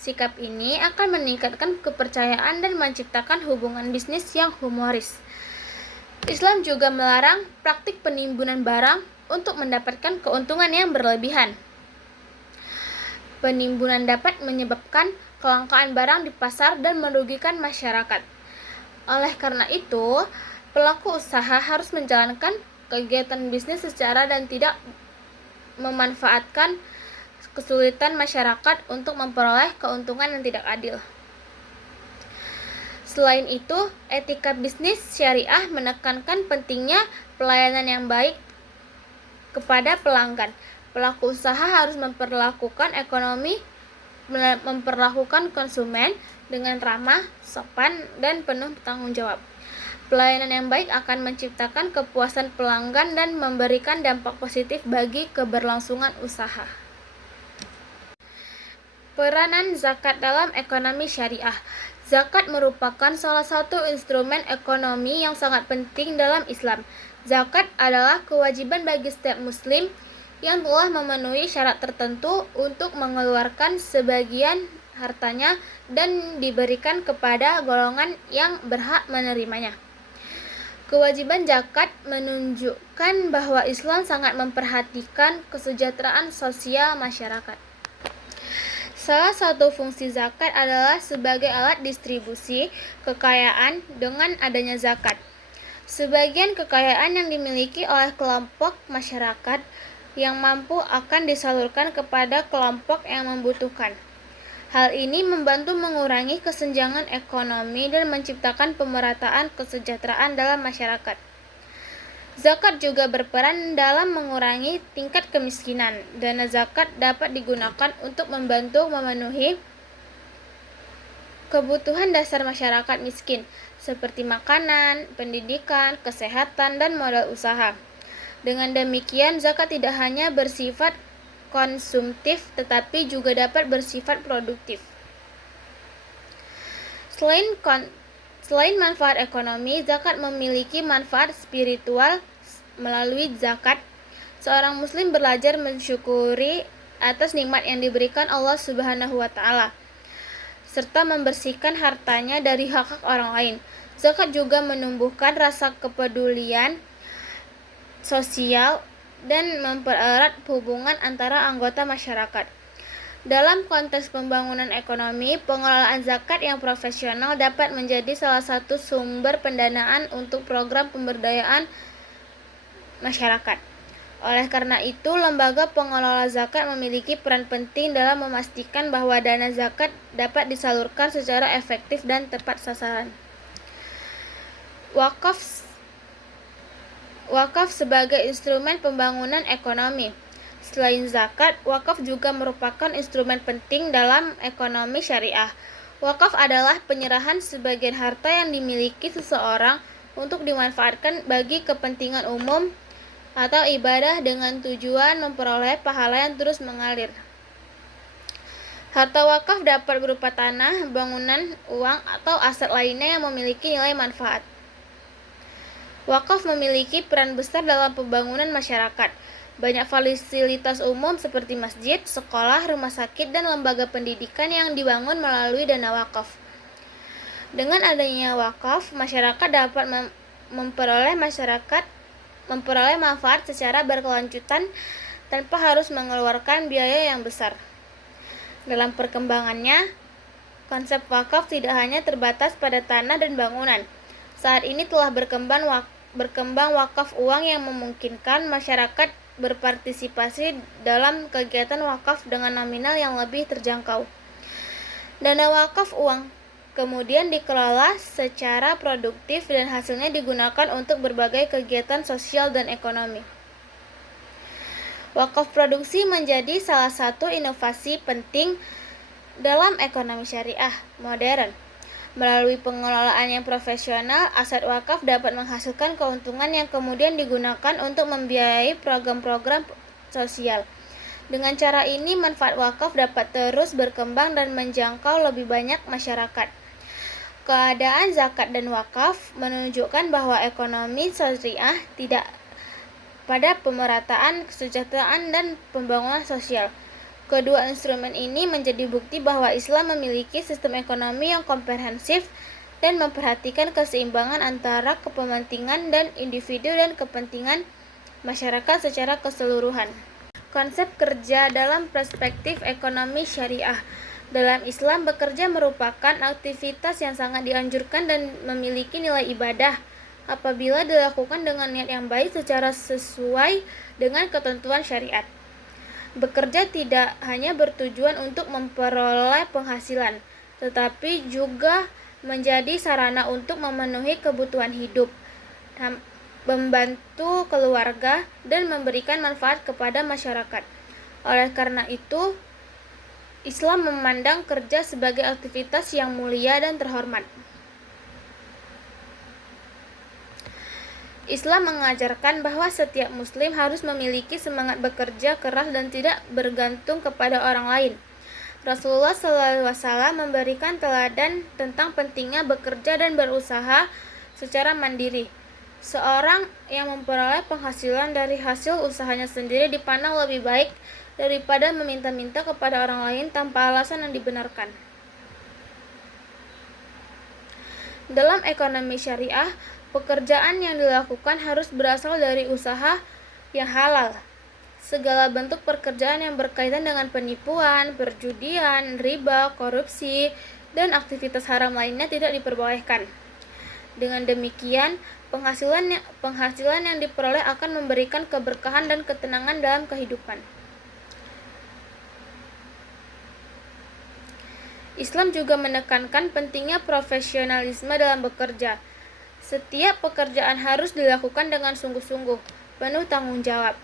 Sikap ini akan meningkatkan kepercayaan dan menciptakan hubungan bisnis yang humoris. Islam juga melarang praktik penimbunan barang untuk mendapatkan keuntungan yang berlebihan. Penimbunan dapat menyebabkan kelangkaan barang di pasar dan merugikan masyarakat. Oleh karena itu, pelaku usaha harus menjalankan kegiatan bisnis secara dan tidak memanfaatkan kesulitan masyarakat untuk memperoleh keuntungan yang tidak adil. Selain itu, etika bisnis syariah menekankan pentingnya pelayanan yang baik kepada pelanggan. Pelaku usaha harus memperlakukan konsumen dengan ramah, sopan, dan penuh tanggung jawab. Pelayanan yang baik akan menciptakan kepuasan pelanggan dan memberikan dampak positif bagi keberlangsungan usaha. Peranan zakat dalam ekonomi syariah. Zakat merupakan salah satu instrumen ekonomi yang sangat penting dalam Islam. Zakat adalah kewajiban bagi setiap muslim yang telah memenuhi syarat tertentu untuk mengeluarkan sebagian hartanya dan diberikan kepada golongan yang berhak menerimanya. Kewajiban zakat menunjukkan bahwa Islam sangat memperhatikan kesejahteraan sosial masyarakat. Salah satu fungsi zakat adalah sebagai alat distribusi kekayaan dengan adanya zakat. Sebagian kekayaan yang dimiliki oleh kelompok masyarakat yang mampu akan disalurkan kepada kelompok yang membutuhkan. Hal ini membantu mengurangi kesenjangan ekonomi dan menciptakan pemerataan kesejahteraan dalam masyarakat. Zakat juga berperan dalam mengurangi tingkat kemiskinan. Dana zakat dapat digunakan untuk membantu memenuhi kebutuhan dasar masyarakat miskin, seperti makanan, pendidikan, kesehatan, dan modal usaha. Dengan demikian, zakat tidak hanya bersifat konsumtif, tetapi juga dapat bersifat produktif. Selain manfaat ekonomi, zakat memiliki manfaat spiritual. Melalui zakat, seorang muslim belajar mensyukuri atas nikmat yang diberikan Allah Subhanahu wa taala, serta membersihkan hartanya dari hak-hak orang lain. Zakat juga menumbuhkan rasa kepedulian sosial dan mempererat hubungan antara anggota masyarakat. Dalam konteks pembangunan ekonomi, pengelolaan zakat yang profesional dapat menjadi salah satu sumber pendanaan untuk program pemberdayaan masyarakat. Oleh karena itu, lembaga pengelola zakat memiliki peran penting dalam memastikan bahwa dana zakat dapat disalurkan secara efektif dan tepat sasaran. Wakaf sebagai instrumen pembangunan ekonomi. Selain zakat, wakaf juga merupakan instrumen penting dalam ekonomi syariah. Wakaf adalah penyerahan sebagian harta yang dimiliki seseorang untuk dimanfaatkan bagi kepentingan umum atau ibadah dengan tujuan memperoleh pahala yang terus mengalir. Harta wakaf dapat berupa tanah, bangunan, uang, atau aset lainnya yang memiliki nilai manfaat. Wakaf memiliki peran besar dalam pembangunan masyarakat. Banyak fasilitas umum seperti masjid, sekolah, rumah sakit, dan lembaga pendidikan yang dibangun melalui dana wakaf. Dengan adanya wakaf, masyarakat dapat memperoleh manfaat secara berkelanjutan tanpa harus mengeluarkan biaya yang besar. Dalam perkembangannya, konsep wakaf tidak hanya terbatas pada tanah dan bangunan. Saat ini telah berkembang wakaf uang yang memungkinkan masyarakat berpartisipasi dalam kegiatan wakaf dengan nominal yang lebih terjangkau. Dana wakaf uang kemudian dikelola secara produktif dan hasilnya digunakan untuk berbagai kegiatan sosial dan ekonomi. Wakaf produksi menjadi salah satu inovasi penting dalam ekonomi syariah modern. Melalui pengelolaan yang profesional, aset wakaf dapat menghasilkan keuntungan yang kemudian digunakan untuk membiayai program-program sosial. Dengan cara ini, manfaat wakaf dapat terus berkembang dan menjangkau lebih banyak masyarakat. Keadaan zakat dan wakaf menunjukkan bahwa ekonomi syariah tidak pada pemerataan, kesejahteraan, dan pembangunan sosial. Kedua instrumen ini menjadi bukti bahwa Islam memiliki sistem ekonomi yang komprehensif dan memperhatikan keseimbangan antara kepentingan dan individu dan kepentingan masyarakat secara keseluruhan. Konsep kerja dalam perspektif ekonomi syariah. Dalam Islam, bekerja merupakan aktivitas yang sangat dianjurkan dan memiliki nilai ibadah apabila dilakukan dengan niat yang baik secara sesuai dengan ketentuan syariat. Bekerja tidak hanya bertujuan untuk memperoleh penghasilan, tetapi juga menjadi sarana untuk memenuhi kebutuhan hidup, membantu keluarga, dan memberikan manfaat kepada masyarakat. Oleh karena itu, Islam memandang kerja sebagai aktivitas yang mulia dan terhormat. Islam mengajarkan bahwa setiap muslim harus memiliki semangat bekerja keras dan tidak bergantung kepada orang lain. Rasulullah SAW memberikan teladan tentang pentingnya bekerja dan berusaha secara mandiri. Seorang yang memperoleh penghasilan dari hasil usahanya sendiri dipandang lebih baik daripada meminta-minta kepada orang lain tanpa alasan yang dibenarkan. Dalam ekonomi syariah, pekerjaan yang dilakukan harus berasal dari usaha yang halal. Segala bentuk pekerjaan yang berkaitan dengan penipuan, perjudian, riba, korupsi, dan aktivitas haram lainnya tidak diperbolehkan. Dengan demikian, penghasilan yang diperoleh akan memberikan keberkahan dan ketenangan dalam kehidupan. Islam juga menekankan pentingnya profesionalisme dalam bekerja. Setiap pekerjaan harus dilakukan dengan sungguh-sungguh, penuh tanggung jawab,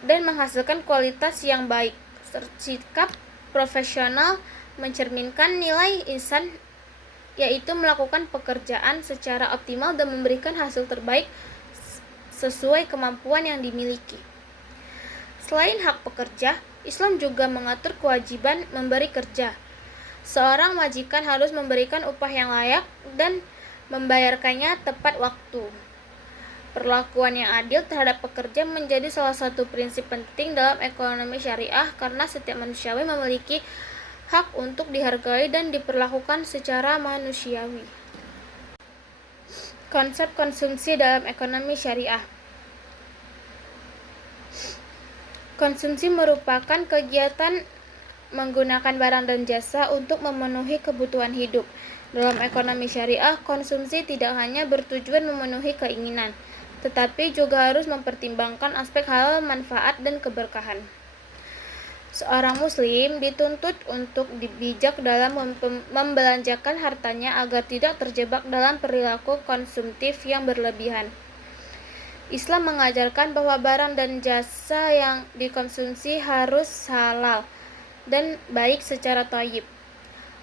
dan menghasilkan kualitas yang baik. Sikap profesional mencerminkan nilai ihsan, yaitu melakukan pekerjaan secara optimal dan memberikan hasil terbaik sesuai kemampuan yang dimiliki. Selain hak pekerja, Islam juga mengatur kewajiban memberi kerja. Seorang majikan harus memberikan upah yang layak dan membayarkannya tepat waktu. Perlakuan yang adil terhadap pekerja menjadi salah satu prinsip penting dalam ekonomi syariah karena setiap manusiawi memiliki hak untuk dihargai dan diperlakukan secara manusiawi. Konsep konsumsi dalam ekonomi syariah. Konsumsi merupakan kegiatan menggunakan barang dan jasa untuk memenuhi kebutuhan hidup. Dalam ekonomi syariah, konsumsi tidak hanya bertujuan memenuhi keinginan, tetapi juga harus mempertimbangkan aspek halal, manfaat, dan keberkahan. Seorang muslim dituntut untuk bijak dalam membelanjakan hartanya agar tidak terjebak dalam perilaku konsumtif yang berlebihan. Islam mengajarkan bahwa barang dan jasa yang dikonsumsi harus halal dan baik secara thayyib.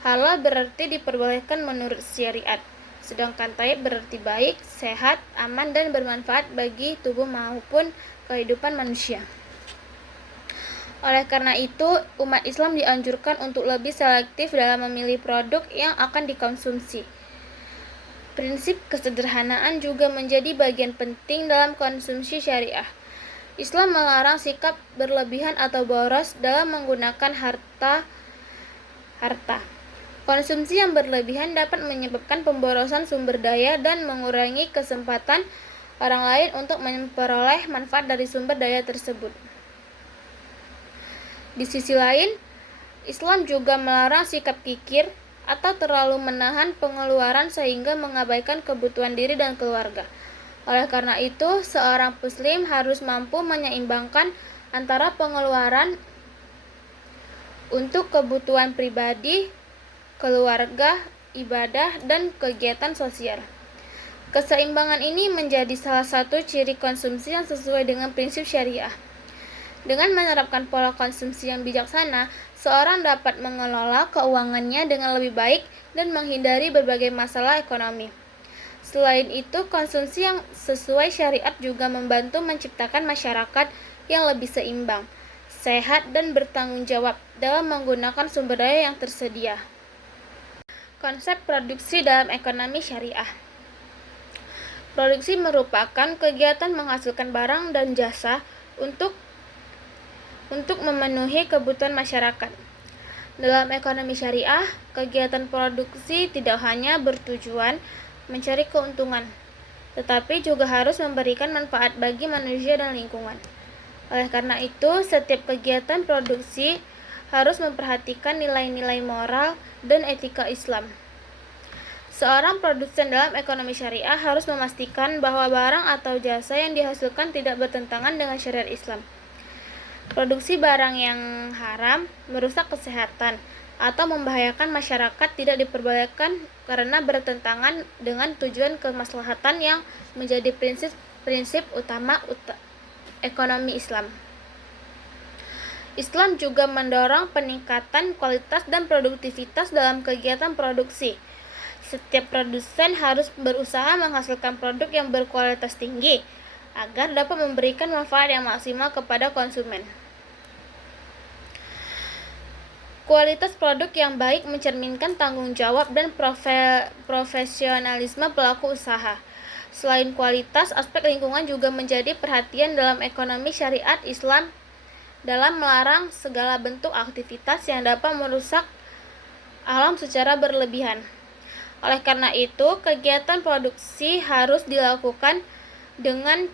Halal berarti diperbolehkan menurut syariat, sedangkan thayyib berarti baik, sehat, aman, dan bermanfaat bagi tubuh maupun kehidupan manusia. Oleh karena itu, umat Islam dianjurkan untuk lebih selektif dalam memilih produk yang akan dikonsumsi. Prinsip kesederhanaan juga menjadi bagian penting dalam konsumsi syariah. Islam melarang sikap berlebihan atau boros dalam menggunakan harta. Konsumsi yang berlebihan dapat menyebabkan pemborosan sumber daya dan mengurangi kesempatan orang lain untuk memperoleh manfaat dari sumber daya tersebut. Di sisi lain, Islam juga melarang sikap kikir atau terlalu menahan pengeluaran sehingga mengabaikan kebutuhan diri dan keluarga. Oleh karena itu, seorang muslim harus mampu menyeimbangkan antara pengeluaran untuk kebutuhan pribadi, keluarga, ibadah, dan kegiatan sosial. Keseimbangan ini menjadi salah satu ciri konsumsi yang sesuai dengan prinsip syariah. Dengan menerapkan pola konsumsi yang bijaksana, seorang dapat mengelola keuangannya dengan lebih baik dan menghindari berbagai masalah ekonomi. Selain itu, konsumsi yang sesuai syariat juga membantu menciptakan masyarakat yang lebih seimbang, sehat, dan bertanggung jawab dalam menggunakan sumber daya yang tersedia. Konsep produksi dalam ekonomi syariah. Produksi merupakan kegiatan menghasilkan barang dan jasa untuk memenuhi kebutuhan masyarakat. Dalam ekonomi syariah, kegiatan produksi tidak hanya bertujuan mencari keuntungan, tetapi juga harus memberikan manfaat bagi manusia dan lingkungan. Oleh karena itu, setiap kegiatan produksi harus memperhatikan nilai-nilai moral dan etika Islam. Seorang produsen dalam ekonomi syariah harus memastikan bahwa barang atau jasa yang dihasilkan tidak bertentangan dengan syariat Islam. Produksi barang yang haram, merusak kesehatan, atau membahayakan masyarakat tidak diperbolehkan karena bertentangan dengan tujuan kemaslahatan yang menjadi prinsip utama ekonomi Islam. Islam juga mendorong peningkatan kualitas dan produktivitas dalam kegiatan produksi. Setiap produsen harus berusaha menghasilkan produk yang berkualitas tinggi agar dapat memberikan manfaat yang maksimal kepada konsumen. Kualitas produk yang baik mencerminkan tanggung jawab dan profesionalisme pelaku usaha. Selain kualitas, aspek lingkungan juga menjadi perhatian dalam ekonomi syariat Islam dalam melarang segala bentuk aktivitas yang dapat merusak alam secara berlebihan. Oleh karena itu, kegiatan produksi harus dilakukan dengan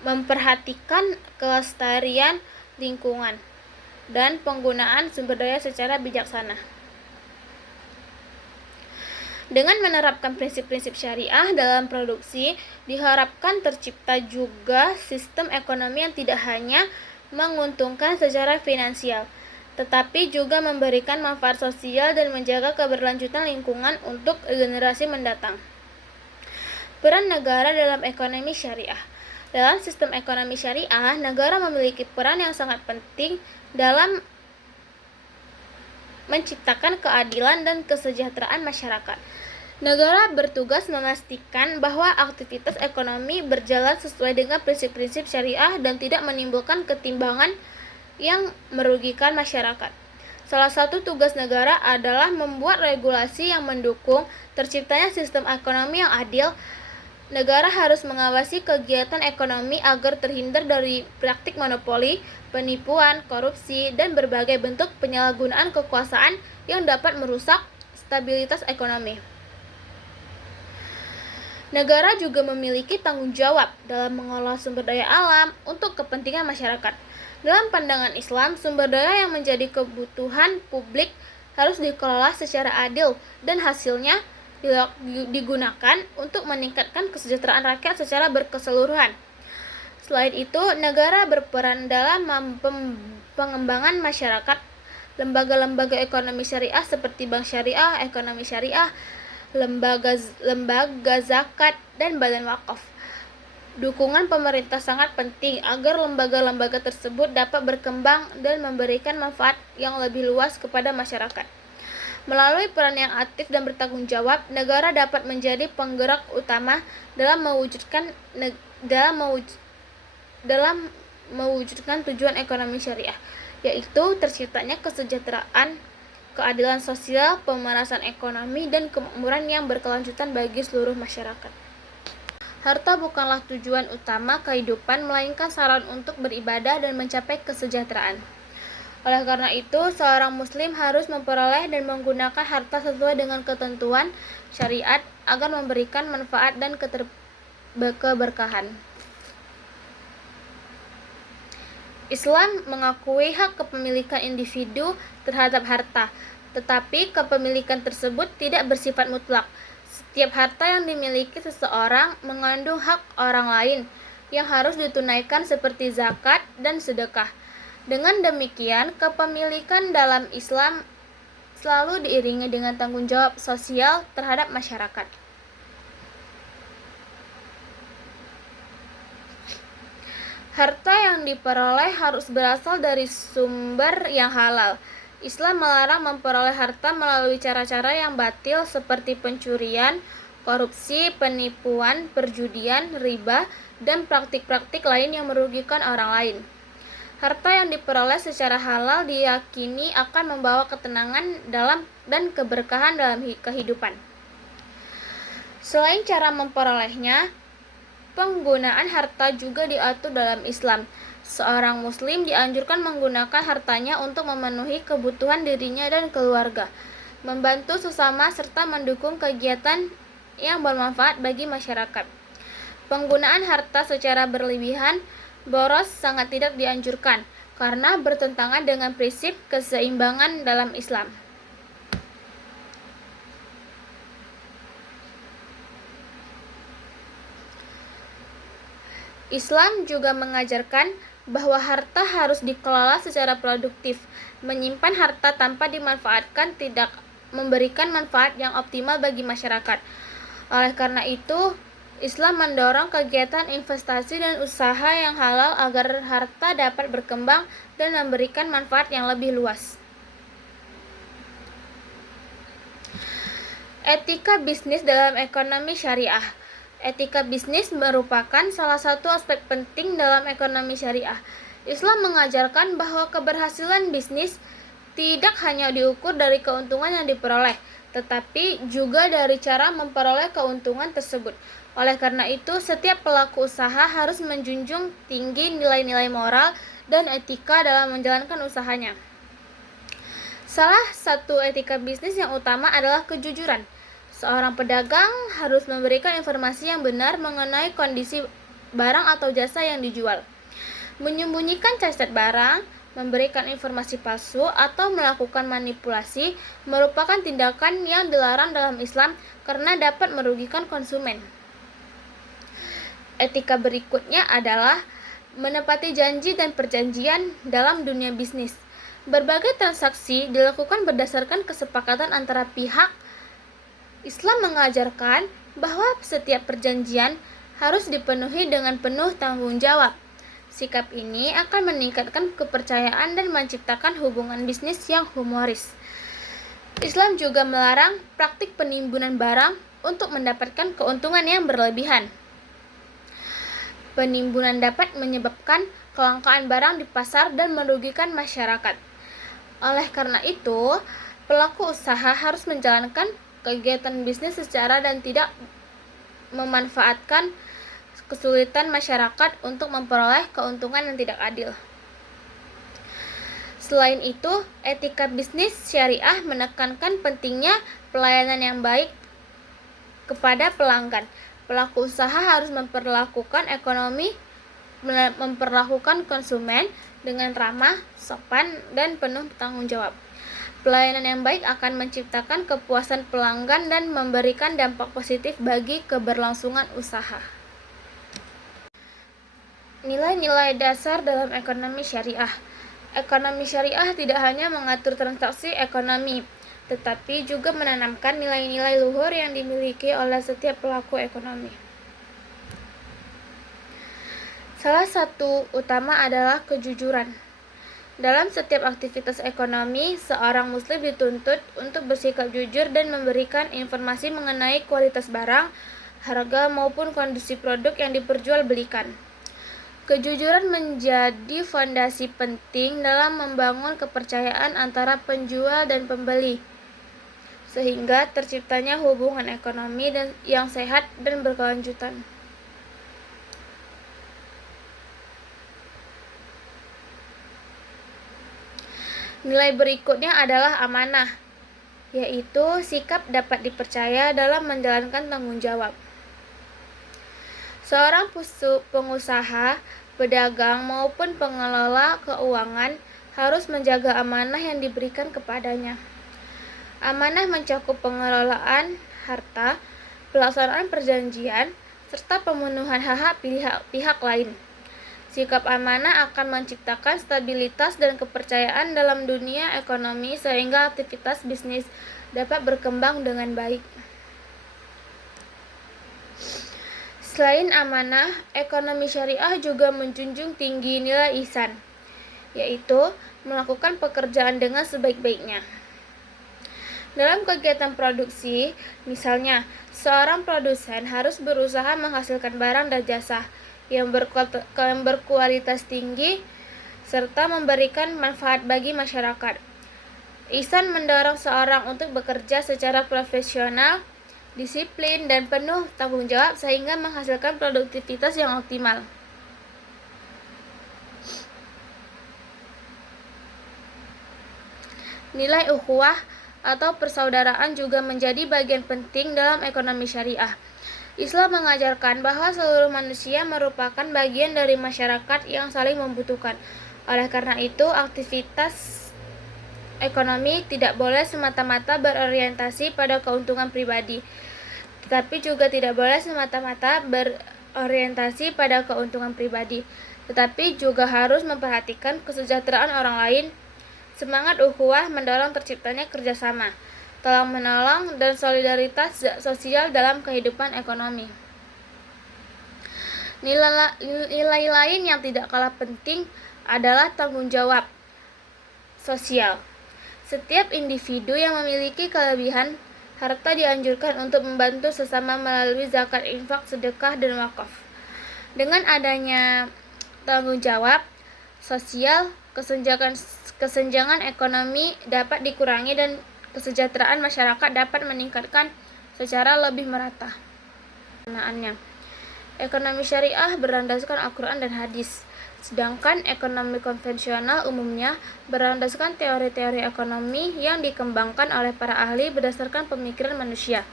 memperhatikan kelestarian lingkungan dan penggunaan sumber daya secara bijaksana. Dengan menerapkan prinsip-prinsip syariah dalam produksi, diharapkan tercipta juga sistem ekonomi yang tidak hanya menguntungkan secara finansial, tetapi juga memberikan manfaat sosial dan menjaga keberlanjutan lingkungan untuk generasi mendatang. Peran negara dalam ekonomi syariah. Dalam sistem ekonomi syariah, negara memiliki peran yang sangat penting dalam menciptakan keadilan dan kesejahteraan masyarakat. Negara bertugas memastikan bahwa aktivitas ekonomi berjalan sesuai dengan prinsip-prinsip syariah dan tidak menimbulkan ketimbangan yang merugikan masyarakat. Salah satu tugas negara adalah membuat regulasi yang mendukung terciptanya sistem ekonomi yang adil. Negara harus mengawasi kegiatan ekonomi agar terhindar dari praktik monopoli, penipuan, korupsi, dan berbagai bentuk penyalahgunaan kekuasaan yang dapat merusak stabilitas ekonomi. Negara juga memiliki tanggung jawab dalam mengelola sumber daya alam untuk kepentingan masyarakat. Dalam pandangan Islam, sumber daya yang menjadi kebutuhan publik harus dikelola secara adil dan hasilnya digunakan untuk meningkatkan kesejahteraan rakyat secara berkeseluruhan. Selain itu, negara berperan dalam pengembangan masyarakat. Lembaga-lembaga ekonomi syariah seperti bank syariah, ekonomi syariah, lembaga zakat, dan badan wakaf. Dukungan pemerintah sangat penting agar lembaga-lembaga tersebut dapat berkembang dan memberikan manfaat yang lebih luas kepada masyarakat. Melalui peran yang aktif dan bertanggung jawab, negara dapat menjadi penggerak utama dalam mewujudkan tujuan ekonomi syariah, yaitu terciptanya kesejahteraan, keadilan sosial, pemerasan ekonomi, dan kemakmuran yang berkelanjutan bagi seluruh masyarakat. Harta bukanlah tujuan utama kehidupan, melainkan sarana untuk beribadah dan mencapai kesejahteraan. Oleh karena itu, seorang muslim harus memperoleh dan menggunakan harta sesuai dengan ketentuan syariat agar memberikan manfaat dan keberkahan. Islam mengakui hak kepemilikan individu terhadap harta, tetapi kepemilikan tersebut tidak bersifat mutlak. Setiap harta yang dimiliki seseorang mengandung hak orang lain yang harus ditunaikan seperti zakat dan sedekah. Dengan demikian, kepemilikan dalam Islam selalu diiringi dengan tanggung jawab sosial terhadap masyarakat. Harta yang diperoleh harus berasal dari sumber yang halal. Islam melarang memperoleh harta melalui cara-cara yang batil seperti pencurian, korupsi, penipuan, perjudian, riba, dan praktik-praktik lain yang merugikan orang lain. Harta yang diperoleh secara halal diyakini akan membawa ketenangan dan keberkahan dalam kehidupan. Selain cara memperolehnya, penggunaan harta juga diatur dalam Islam. Seorang muslim dianjurkan menggunakan hartanya untuk memenuhi kebutuhan dirinya dan keluarga, membantu sesama, serta mendukung kegiatan yang bermanfaat bagi masyarakat. Penggunaan harta secara berlebihan, boros sangat tidak dianjurkan karena bertentangan dengan prinsip keseimbangan dalam Islam. Islam juga mengajarkan bahwa harta harus dikelola secara produktif. Menyimpan harta tanpa dimanfaatkan tidak memberikan manfaat yang optimal bagi masyarakat. Oleh karena itu, Islam mendorong kegiatan investasi dan usaha yang halal agar harta dapat berkembang dan memberikan manfaat yang lebih luas. Etika bisnis dalam ekonomi syariah. Etika bisnis merupakan salah satu aspek penting dalam ekonomi syariah. Islam mengajarkan bahwa keberhasilan bisnis tidak hanya diukur dari keuntungan yang diperoleh, tetapi juga dari cara memperoleh keuntungan tersebut. Oleh karena itu, setiap pelaku usaha harus menjunjung tinggi nilai-nilai moral dan etika dalam menjalankan usahanya. Salah satu etika bisnis yang utama adalah kejujuran. Seorang pedagang harus memberikan informasi yang benar mengenai kondisi barang atau jasa yang dijual. Menyembunyikan cacat barang, memberikan informasi palsu, atau melakukan manipulasi merupakan tindakan yang dilarang dalam Islam karena dapat merugikan konsumen. Etika berikutnya adalah menepati janji dan perjanjian dalam dunia bisnis. Berbagai transaksi dilakukan berdasarkan kesepakatan antara pihak. Islam mengajarkan bahwa setiap perjanjian harus dipenuhi dengan penuh tanggung jawab. Sikap ini akan meningkatkan kepercayaan dan menciptakan hubungan bisnis yang humoris. Islam juga melarang praktik penimbunan barang untuk mendapatkan keuntungan yang berlebihan. Penimbunan dapat menyebabkan kelangkaan barang di pasar dan merugikan masyarakat. Oleh karena itu, pelaku usaha harus menjalankan kegiatan bisnis secara dan tidak memanfaatkan kesulitan masyarakat untuk memperoleh keuntungan yang tidak adil. Selain itu, etika bisnis syariah menekankan pentingnya pelayanan yang baik kepada pelanggan. Pelaku usaha harus memperlakukan konsumen dengan ramah, sopan, dan penuh tanggung jawab. Pelayanan yang baik akan menciptakan kepuasan pelanggan dan memberikan dampak positif bagi keberlangsungan usaha. Nilai-nilai dasar dalam ekonomi syariah. Ekonomi syariah tidak hanya mengatur transaksi ekonomi, tetapi juga menanamkan nilai-nilai luhur yang dimiliki oleh setiap pelaku ekonomi. Salah satu utama adalah kejujuran. Dalam setiap aktivitas ekonomi, seorang muslim dituntut untuk bersikap jujur dan memberikan informasi mengenai kualitas barang, harga, maupun kondisi produk yang diperjualbelikan. Kejujuran menjadi fondasi penting dalam membangun kepercayaan antara penjual dan pembeli, sehingga terciptanya hubungan ekonomi yang sehat dan berkelanjutan. Nilai berikutnya adalah amanah, yaitu sikap dapat dipercaya dalam menjalankan tanggung jawab. Seorang pengusaha, pedagang, maupun pengelola keuangan harus menjaga amanah yang diberikan kepadanya. Amanah mencakup pengelolaan harta, pelaksanaan perjanjian, serta pemenuhan hak-hak pihak lain. Sikap amanah akan menciptakan stabilitas dan kepercayaan dalam dunia ekonomi sehingga aktivitas bisnis dapat berkembang dengan baik. Selain amanah, ekonomi syariah juga menjunjung tinggi nilai ihsan, yaitu melakukan pekerjaan dengan sebaik-baiknya. Dalam kegiatan produksi, misalnya, seorang produsen harus berusaha menghasilkan barang dan jasa yang berkualitas tinggi serta memberikan manfaat bagi masyarakat. Ihsan mendorong seorang untuk bekerja secara profesional, disiplin, dan penuh tanggung jawab sehingga menghasilkan produktivitas yang optimal. Nilai ukhuwah atau persaudaraan juga menjadi bagian penting dalam ekonomi syariah. Islam mengajarkan bahwa seluruh manusia merupakan bagian dari masyarakat yang saling membutuhkan. Oleh karena itu, aktivitas ekonomi tidak boleh semata-mata berorientasi pada keuntungan pribadi, tetapi juga tidak boleh semata-mata berorientasi pada keuntungan pribadi, tetapi juga harus memperhatikan kesejahteraan orang lain. Semangat ukhuwah mendorong terciptanya kerjasama, tolong-menolong, dan solidaritas sosial dalam kehidupan ekonomi. Nilai lain yang tidak kalah penting adalah tanggung jawab sosial. Setiap individu yang memiliki kelebihan harta dianjurkan untuk membantu sesama melalui zakat, infak, sedekah, dan wakaf. Dengan adanya tanggung jawab sosial, kesenjangan ekonomi dapat dikurangi dan kesejahteraan masyarakat dapat meningkatkan secara lebih merata. Ekonomi syariah berlandaskan Al-Quran dan hadis, sedangkan ekonomi konvensional umumnya berlandaskan teori-teori ekonomi yang dikembangkan oleh para ahli berdasarkan pemikiran manusia.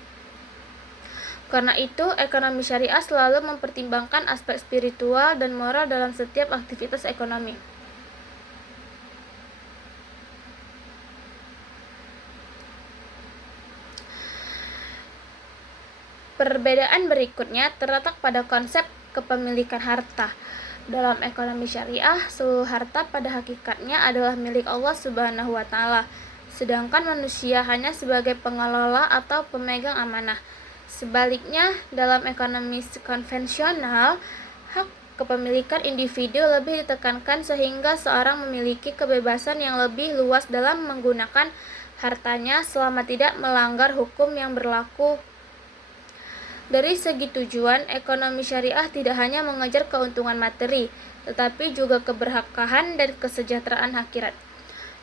Karena itu, ekonomi syariah selalu mempertimbangkan aspek spiritual dan moral dalam setiap aktivitas ekonomi. Perbedaan berikutnya terletak pada konsep kepemilikan harta. Dalam ekonomi syariah, seluruh harta pada hakikatnya adalah milik Allah Subhanahu wa Ta'ala, sedangkan manusia hanya sebagai pengelola atau pemegang amanah. Sebaliknya, dalam ekonomi konvensional, hak kepemilikan individu lebih ditekankan sehingga seorang memiliki kebebasan yang lebih luas dalam menggunakan hartanya selama tidak melanggar hukum yang berlaku. Dari segi tujuan, ekonomi syariah tidak hanya mengejar keuntungan materi, tetapi juga keberkahan dan kesejahteraan akhirat.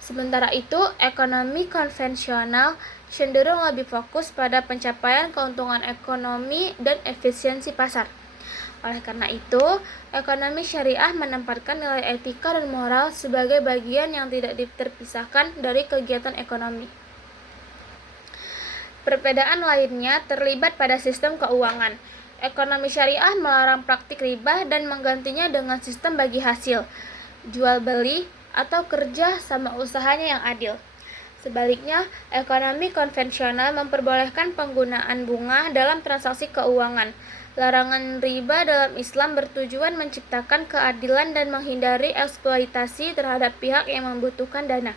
Sementara itu, ekonomi konvensional cenderung lebih fokus pada pencapaian keuntungan ekonomi dan efisiensi pasar. Oleh karena itu, ekonomi syariah menempatkan nilai etika dan moral sebagai bagian yang tidak terpisahkan dari kegiatan ekonomi. Perbedaan lainnya terlibat pada sistem keuangan. Ekonomi syariah melarang praktik riba dan menggantinya dengan sistem bagi hasil, jual beli, atau kerja sama usahanya yang adil. Sebaliknya, ekonomi konvensional memperbolehkan penggunaan bunga dalam transaksi keuangan. Larangan riba dalam Islam bertujuan menciptakan keadilan dan menghindari eksploitasi terhadap pihak yang membutuhkan dana.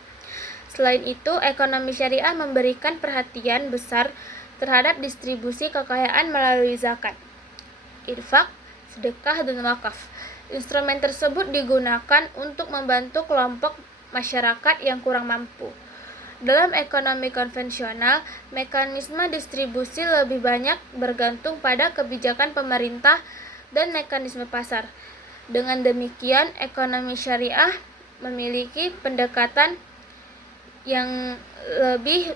Selain itu, ekonomi syariah memberikan perhatian besar terhadap distribusi kekayaan melalui zakat, infak, sedekah, dan wakaf. Instrumen tersebut digunakan untuk membantu kelompok masyarakat yang kurang mampu. Dalam ekonomi konvensional, mekanisme distribusi lebih banyak bergantung pada kebijakan pemerintah dan mekanisme pasar. Dengan demikian, ekonomi syariah memiliki pendekatan yang lebih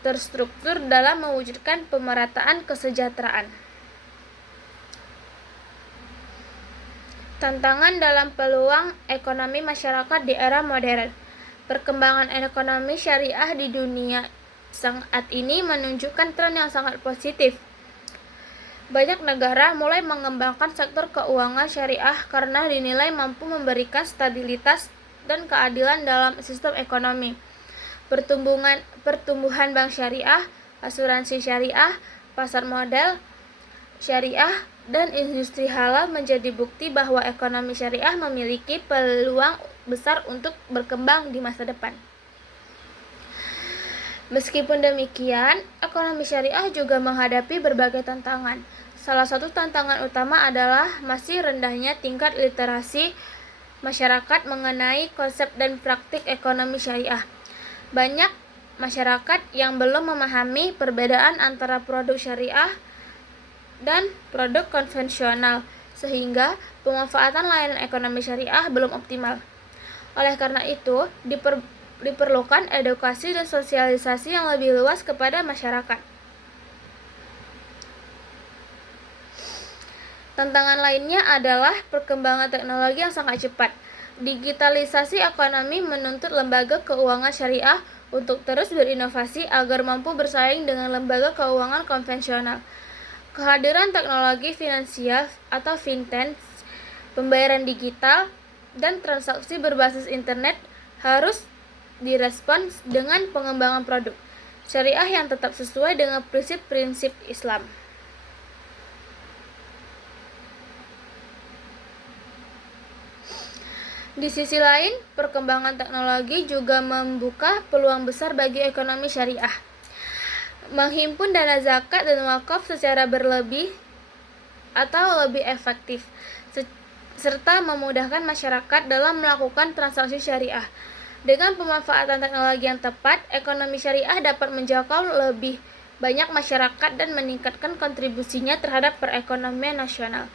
terstruktur dalam mewujudkan pemerataan kesejahteraan. Tantangan dalam peluang ekonomi masyarakat di era modern. Perkembangan ekonomi syariah di dunia saat ini menunjukkan tren yang sangat positif. Banyak negara mulai mengembangkan sektor keuangan syariah karena dinilai mampu memberikan stabilitas dan keadilan dalam sistem ekonomi. Pertumbuhan bank syariah, asuransi syariah, pasar modal syariah, dan industri halal menjadi bukti bahwa ekonomi syariah memiliki peluang besar untuk berkembang di masa depan. Meskipun demikian, ekonomi syariah juga menghadapi berbagai tantangan. Salah satu tantangan utama adalah masih rendahnya tingkat literasi masyarakat mengenai konsep dan praktik ekonomi syariah. Banyak masyarakat yang belum memahami perbedaan antara produk syariah dan produk konvensional, sehingga pemanfaatan layanan ekonomi syariah belum optimal. Oleh karena itu, diperlukan edukasi dan sosialisasi yang lebih luas kepada masyarakat. Tantangan lainnya adalah perkembangan teknologi yang sangat cepat. Digitalisasi ekonomi menuntut lembaga keuangan syariah untuk terus berinovasi agar mampu bersaing dengan lembaga keuangan konvensional. Kehadiran teknologi finansial atau fintech, pembayaran digital, dan transaksi berbasis internet harus direspons dengan pengembangan produk syariah yang tetap sesuai dengan prinsip-prinsip Islam. Di sisi lain, perkembangan teknologi juga membuka peluang besar bagi ekonomi syariah. Menghimpun dana zakat dan wakaf secara berlebih atau lebih efektif, serta memudahkan masyarakat dalam melakukan transaksi syariah. Dengan pemanfaatan teknologi yang tepat, ekonomi syariah dapat menjangkau lebih banyak masyarakat dan meningkatkan kontribusinya terhadap perekonomian nasional.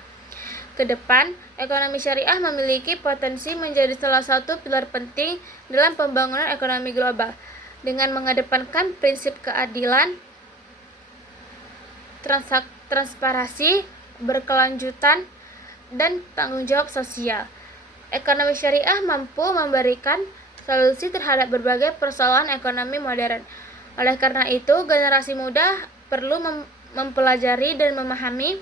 Ke depan, ekonomi syariah memiliki potensi menjadi salah satu pilar penting dalam pembangunan ekonomi global, dengan mengedepankan prinsip keadilan, transparansi, berkelanjutan, dan tanggung jawab sosial. Ekonomi syariah mampu memberikan solusi terhadap berbagai persoalan ekonomi modern. Oleh karena itu, generasi muda perlu mempelajari dan memahami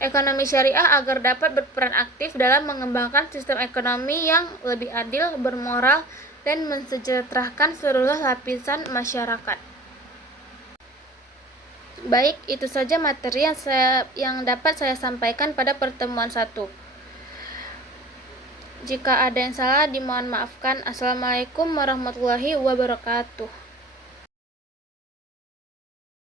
ekonomi syariah agar dapat berperan aktif dalam mengembangkan sistem ekonomi yang lebih adil, bermoral, dan mensejahterakan seluruh lapisan masyarakat. Baik, itu saja materi yang dapat saya sampaikan pada pertemuan 1. Jika ada yang salah, dimohon maafkan. Assalamualaikum warahmatullahi wabarakatuh.